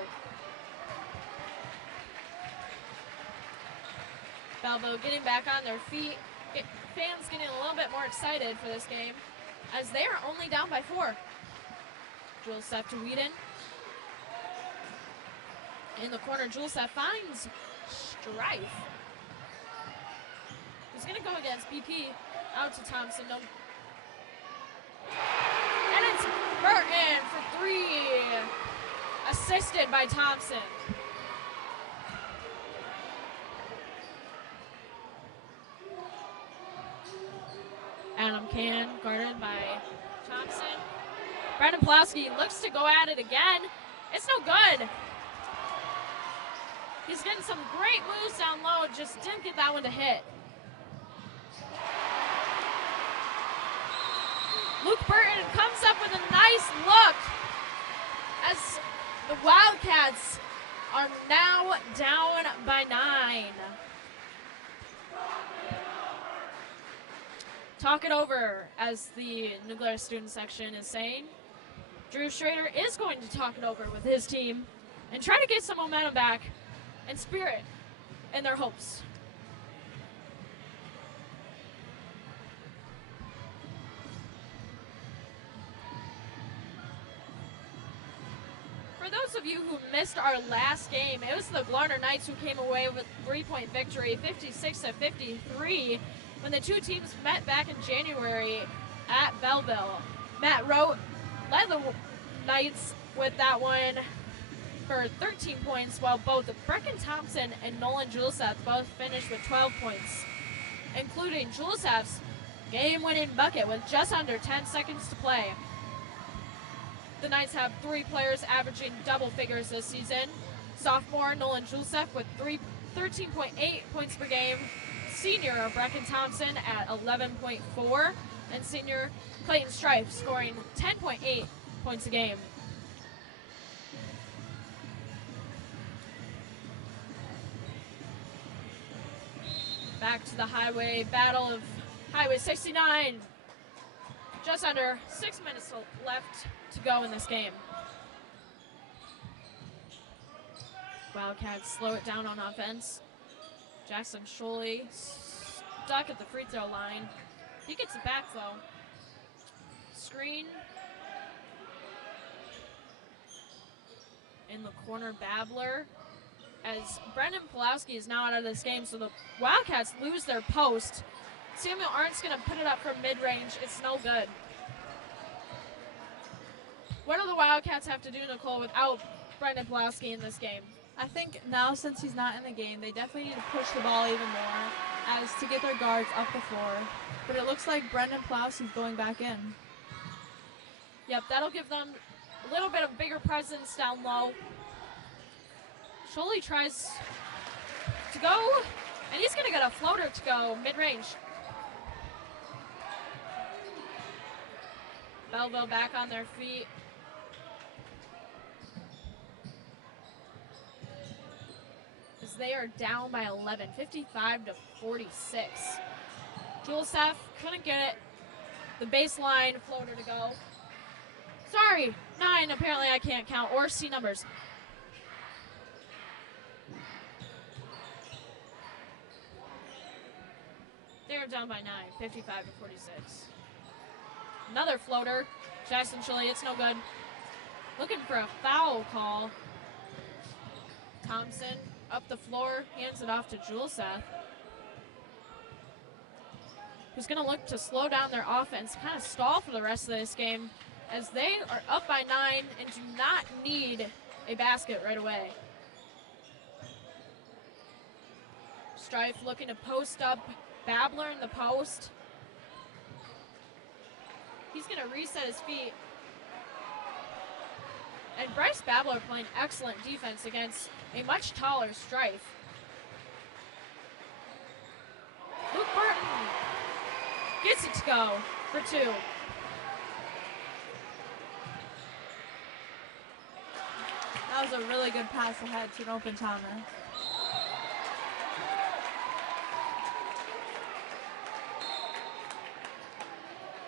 Belleville getting back on their feet. Fans getting a little bit more excited for this game as they are only down by 4. Jules Seth to Whedon. In the corner, Jules Seth finds Strife. He's going to go against BP. Out to Thompson. No. And it's Burton for 3. Assisted by Thompson. Adam Can guarded by Thompson. Brendan Pulowski looks to go at it again. It's no good. He's getting some great moves down low, just didn't get that one to hit. Luke Burton comes up with a nice look as the Wildcats are now down by 9. Talk it over, as the Glarus student section is saying. Drew Schrader is going to talk it over with his team and try to get some momentum back and spirit in their hopes. For those of you who missed our last game, it was the Glarner Knights who came away with a 3-point victory, 56-53, when the two teams met back in January at Belleville. Matt Rote led the Knights with that one for 13 points, while both Brecken Thompson and Nolan Juleseth both finished with 12 points, including Juleseth's game-winning bucket with just under 10 seconds to play. The Knights have 3 players averaging double figures this season. Sophomore Nolan Juleseth with 13.8 points per game. senior Brecken Thompson at 11.4, and senior Clayton Strife scoring 10.8 points a game. Back to the highway, battle of Highway 69. Just under 6 minutes left to go in this game. Wildcats slow it down on offense. Jackson Sholey stuck at the free throw line. He gets it back though. Screen. In the corner, Babler. As Brendan Pulowski is now out of this game, so the Wildcats lose their post. Samuel Arndt's going to put it up from mid-range. It's no good. What do the Wildcats have to do, Nicole, without Brendan Pulowski in this game? I think now, since he's not in the game, they definitely need to push the ball even more as to get their guards up the floor. But it looks like Brendan Pulowski's going back in. Yep, that'll give them a little bit of bigger presence down low. Sholey tries to go, and he's going to get a floater to go mid-range. Belleville back on their feet. As they are down by 11, 55 to 46. Juleseth couldn't get the baseline floater to go. Sorry, 9, apparently I can't count, or see numbers. They're down by 9, 55 to 46. Another floater. Jackson Sholey, it's no good. Looking for a foul call. Thompson up the floor, hands it off to Juleseth, who's going to look to slow down their offense, kind of stall for the rest of this game, as they are up by 9 and do not need a basket right away. Strife looking to post up Babler in the post. He's going to reset his feet. And Bryce Babler playing excellent defense against a much taller Strife. Luke Burton gets it to go for 2. That was a really good pass ahead to an open Thomas.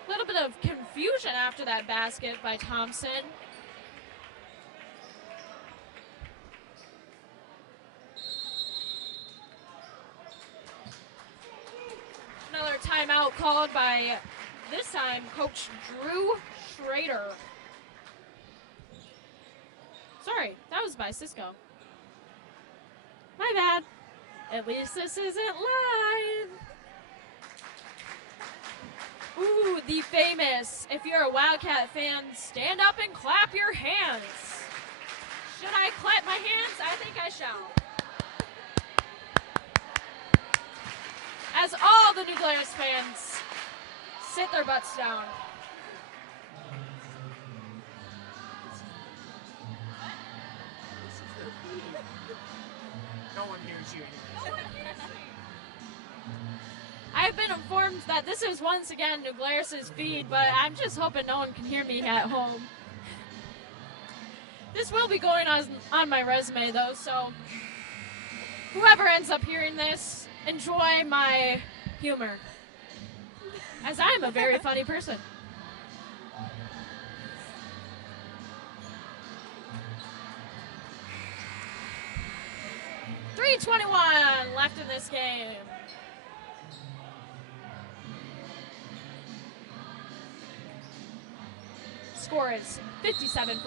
A little bit of confusion after that basket by Thompson. Another timeout called by, this time, Coach Drew Schrader. Sorry, that was by Cisco. My bad. At least this isn't live. Ooh, the famous, if you're a Wildcat fan, stand up and clap your hands. Should I clap my hands? I think I shall. As all the New Glarus fans sit their butts down. No one hears you. I have been informed that this is once again New Glarus' feed, but I'm just hoping no one can hear me at home. This will be going on my resume though, so whoever ends up hearing this, enjoy my humor, as I'm a very funny person. .321 left in this game. Score is 57-48.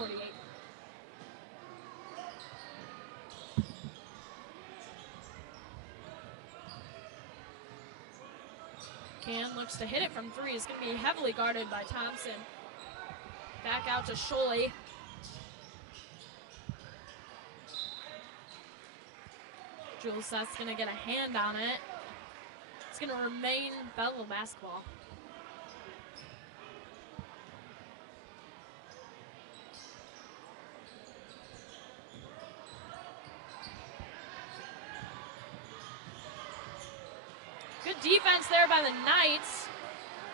Can looks to hit it from 3. It's going to be heavily guarded by Thompson. Back out to Sholey. Juleseth's going to get a hand on it. It's going to remain Belleville basketball. defense there by the Knights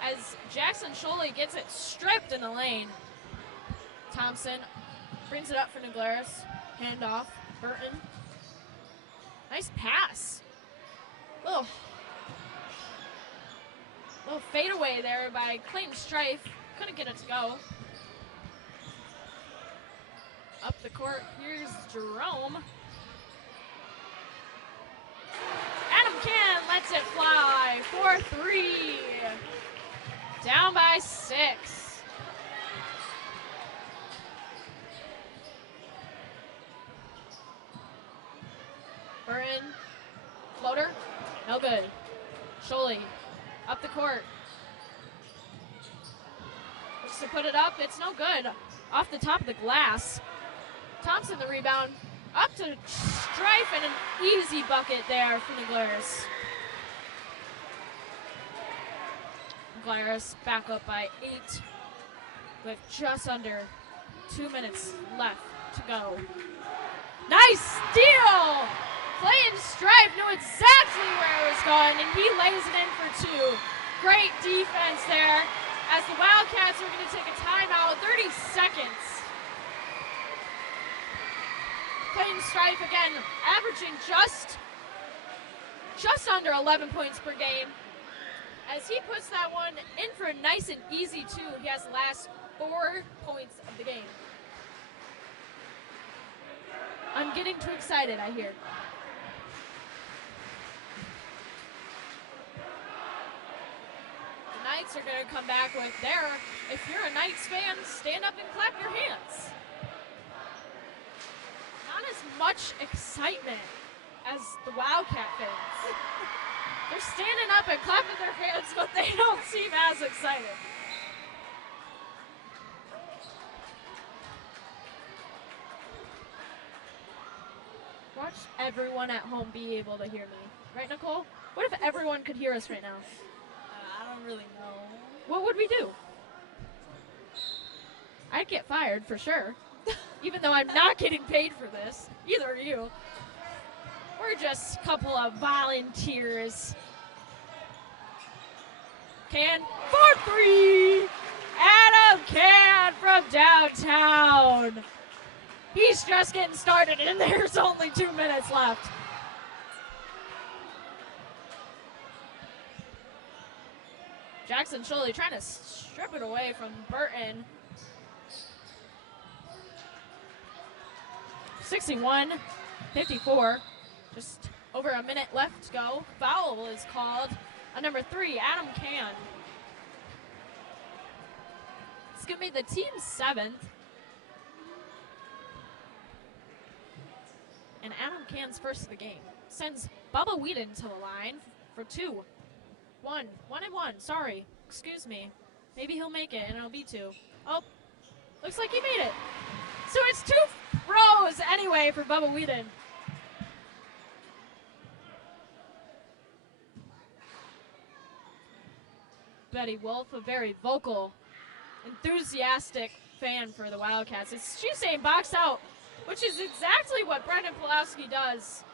as Jackson Sholey gets it stripped in the lane. Thompson brings it up for Glarus. Handoff, Burton. Nice pass. Little fadeaway there by Clayton Strife. Couldn't get it to go. Up the court, here's Jerome. Adam Can lets it fly, 4-3. Down by 6. Burton, floater, no good. Sholey, up the court. Looks to put it up, it's no good. Off the top of the glass. Thompson the rebound, up to Strife and an easy bucket there for Glarus. Glarus back up by 8 with just under 2 minutes left to go. Nice steal! Clayton Strife knew exactly where it was going, and he lays it in for 2. Great defense there as the Wildcats are going to take a timeout, 30 seconds. Clayton Strife again averaging just under 11 points per game. As he puts that one in for a nice and easy 2. He has the last 4 points of the game. I'm getting too excited, I hear. The Knights are going to come back with their, if you're a Knights fan, stand up and clap your hands. Not as much excitement as the Wildcat fans. They're standing up and clapping their hands, but they don't seem as excited. Watch everyone at home be able to hear me. Right, Nicole? What if everyone could hear us right now? I don't really know. What would we do? I'd get fired for sure. Even though I'm not getting paid for this. Either are you. We're just a couple of volunteers. Can for 3. Adam Can from downtown. He's just getting started, and there's only 2 minutes left. Jackson Sholey trying to strip it away from Burton. 61-54. Just over a minute left to go. Foul is called on number 3, Adam Can. It's going to be the team's 7th. And Adam Can's first of the game. Sends Bubba Whedon to the line for 2. 1 and 1, sorry. Excuse me. Maybe he'll make it and it'll be 2. Oh, looks like he made it. So it's 2 throws anyway for Bubba Whedon. Betty Wolf, a very vocal, enthusiastic fan for the Wildcats. She's saying box out, which is exactly what Brendan Pulowski does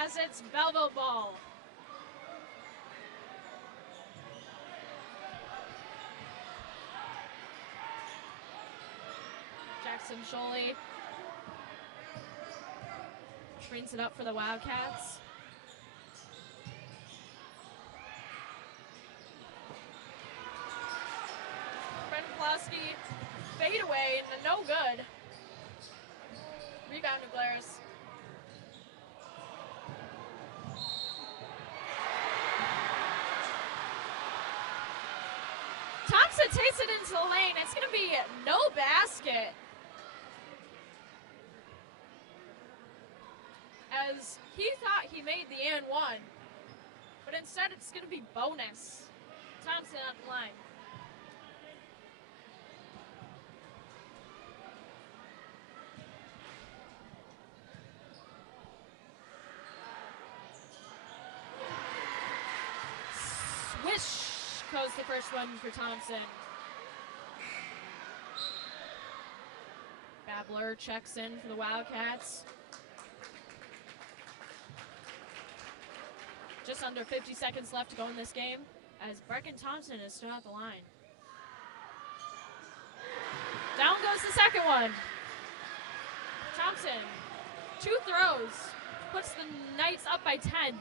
as it's Belleville ball. Jackson Sholey brings it up for the Wildcats. Brendan Pulowski fade away and no good. Rebound to Glarus. Thompson takes it into the lane. It's going to be no basket. As he thought he made the and 1, but instead it's going to be bonus. Thompson at the line. Swish goes the first one for Thompson. Babler checks in for the Wildcats. Just under 50 seconds left to go in this game as Brecken Thompson is still at the line. Down goes the second one. Thompson, 2 throws, puts the Knights up by 10.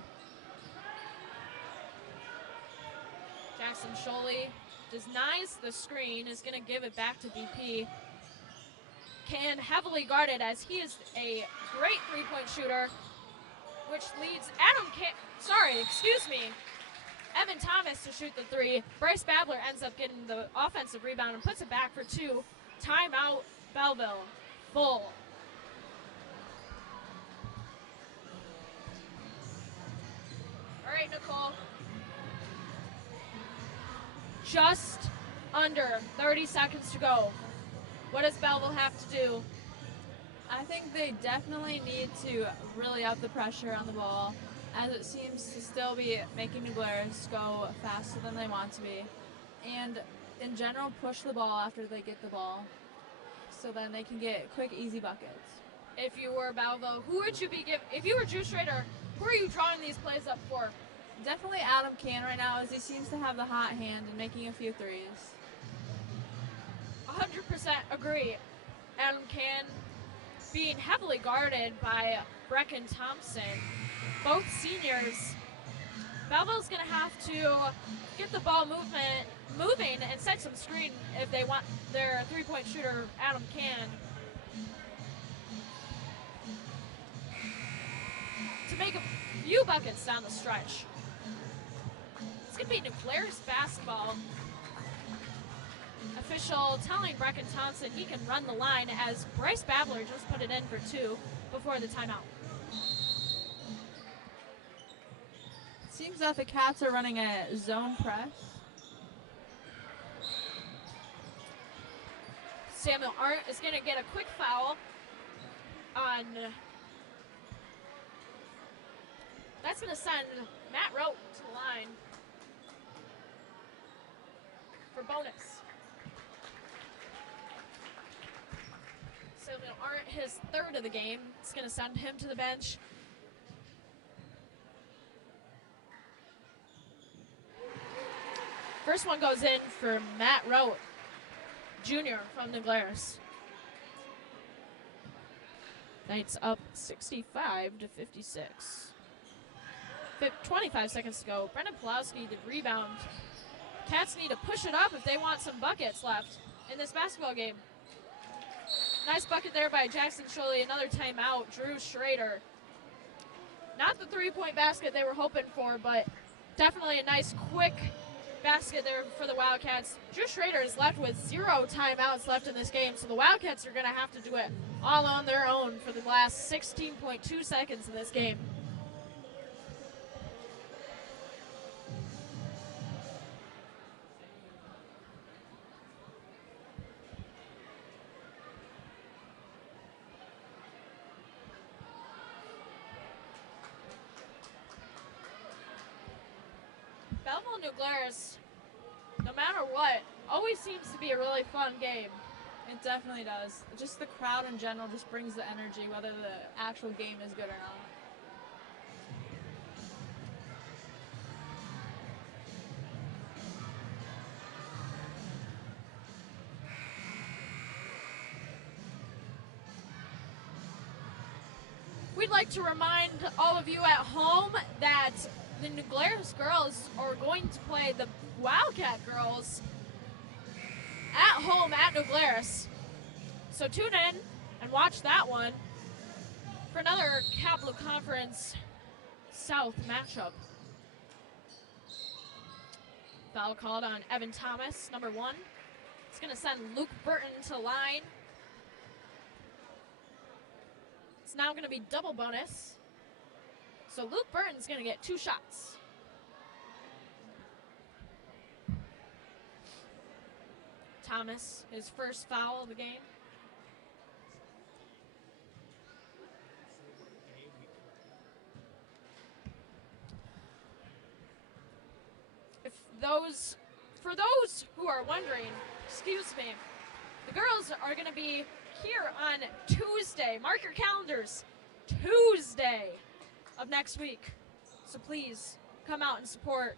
Jackson Sholey denies the screen, is going to give it back to BP. Can heavily guarded as he is a great three-point shooter, which leads Evan Thomas to shoot the 3. Bryce Babler ends up getting the offensive rebound and puts it back for 2. Timeout, Belleville, full. All right, Nicole. Just under 30 seconds to go. What does Belleville have to do? I think they definitely need to really up the pressure on the ball, as it seems to still be making the Glarus go faster than they want to be. And in general, push the ball after they get the ball, so then they can get quick, easy buckets. If you were Belleville, who would you be giving? If you were Drew Schrader, who are you drawing these plays up for? Definitely Adam Can right now, as he seems to have the hot hand and making a few threes. 100% agree. Adam Can being heavily guarded by Brecken Thompson. Both seniors. Belleville's going to have to get the ball moving and set some screen if they want their three-point shooter, Adam Can, to make a few buckets down the stretch. It's going to be Glarus basketball. Official telling Brecken Thompson he can run the line as Bryce Babler just put it in for 2 before the timeout. It seems that the Cats are running a zone press. Samuel Arndt is going to get a quick foul on. That's going to send Matt Rote to the line for bonus. Samuel Arndt, his 3rd of the game. It's going to send him to the bench. First one goes in for Matt Rote, Jr. from the Glarus. Knights up 65 to 56. 25 seconds to go. Brendan Pulowski did rebound. Cats need to push it up if they want some buckets left in this basketball game. Nice bucket there by Jackson Sholey. Another timeout. Drew Schrader. Not the three-point basket they were hoping for, but definitely a nice, quick basket there for the Wildcats. Drew Schrader is left with 0 timeouts left in this game, so the Wildcats are going to have to do it all on their own for the last 16.2 seconds in this game. Belleville New Glarus, no matter what, always seems to be a really fun game. It definitely does. Just the crowd in general just brings the energy, whether the actual game is good or not. We'd like to remind all of you at home that the New Glarus girls are going to play the Wildcat girls at home at New Glarus. So tune in and watch that one for another Capital Conference South matchup. Foul called on Evan Thomas, number 1. It's going to send Luke Burton to the line. It's now going to be double bonus. So Luke Burton's going to get 2 shots. Thomas, his first foul of the game. For those who are wondering, excuse me, the girls are going to be here on Tuesday. Mark your calendars. Tuesday of next week. So please come out and support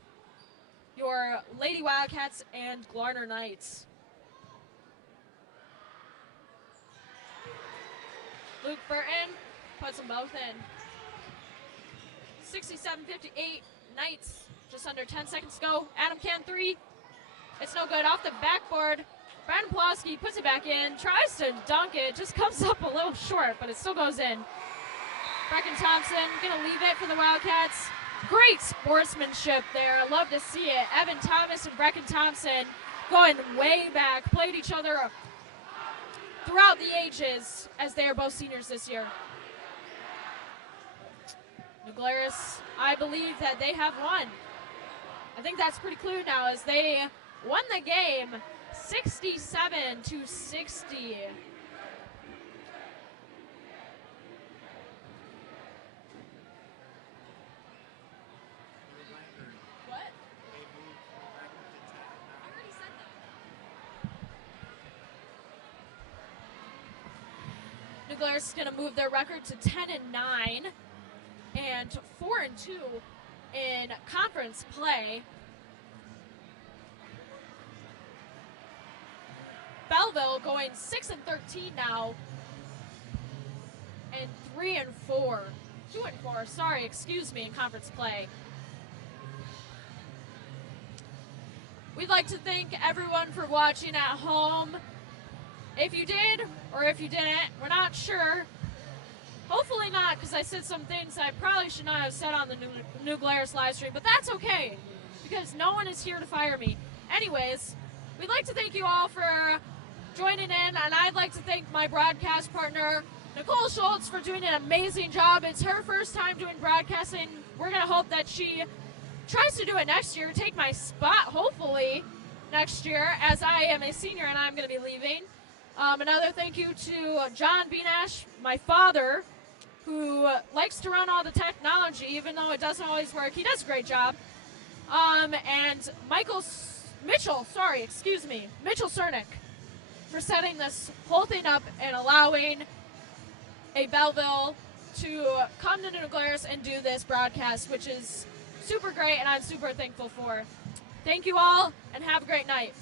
your Lady Wildcats and Glarner Knights. Luke Burton puts them both in. 67-58, Knights, just under 10 seconds to go. Adam Can 3, it's no good, off the backboard. Brandon Pulaski puts it back in, tries to dunk it, just comes up a little short, but it still goes in. Brecken Thompson gonna leave it for the Wildcats. Great sportsmanship there, I love to see it. Evan Thomas and Brecken Thompson going way back, played each other throughout the ages as they are both seniors this year. New Glarus, I believe that they have won. I think that's pretty clear now as they won the game 67-60. What? I already said that. New Glarus is going to move their record to 10-9 and 4-2 in conference play. Belleville going 6-13 now, and 3-4, 2-4. Sorry, excuse me, in conference play. We'd like to thank everyone for watching at home. If you did or if you didn't, we're not sure. Hopefully not, because I said some things I probably should not have said on the New Glarus live stream, but that's okay, because no one is here to fire me. Anyways, we'd like to thank you all for joining in, and I'd like to thank my broadcast partner, Nicole Schultz, for doing an amazing job. It's her first time doing broadcasting. We're going to hope that she tries to do it next year, take my spot, hopefully, next year, as I am a senior and I'm going to be leaving. Another thank you to John Benash, my father, who likes to run all the technology, even though it doesn't always work. He does a great job. And Mitchell Cernick, for setting this whole thing up and allowing a Belleville to come to New Glarus and do this broadcast, which is super great and I'm super thankful for. Thank you all and have a great night.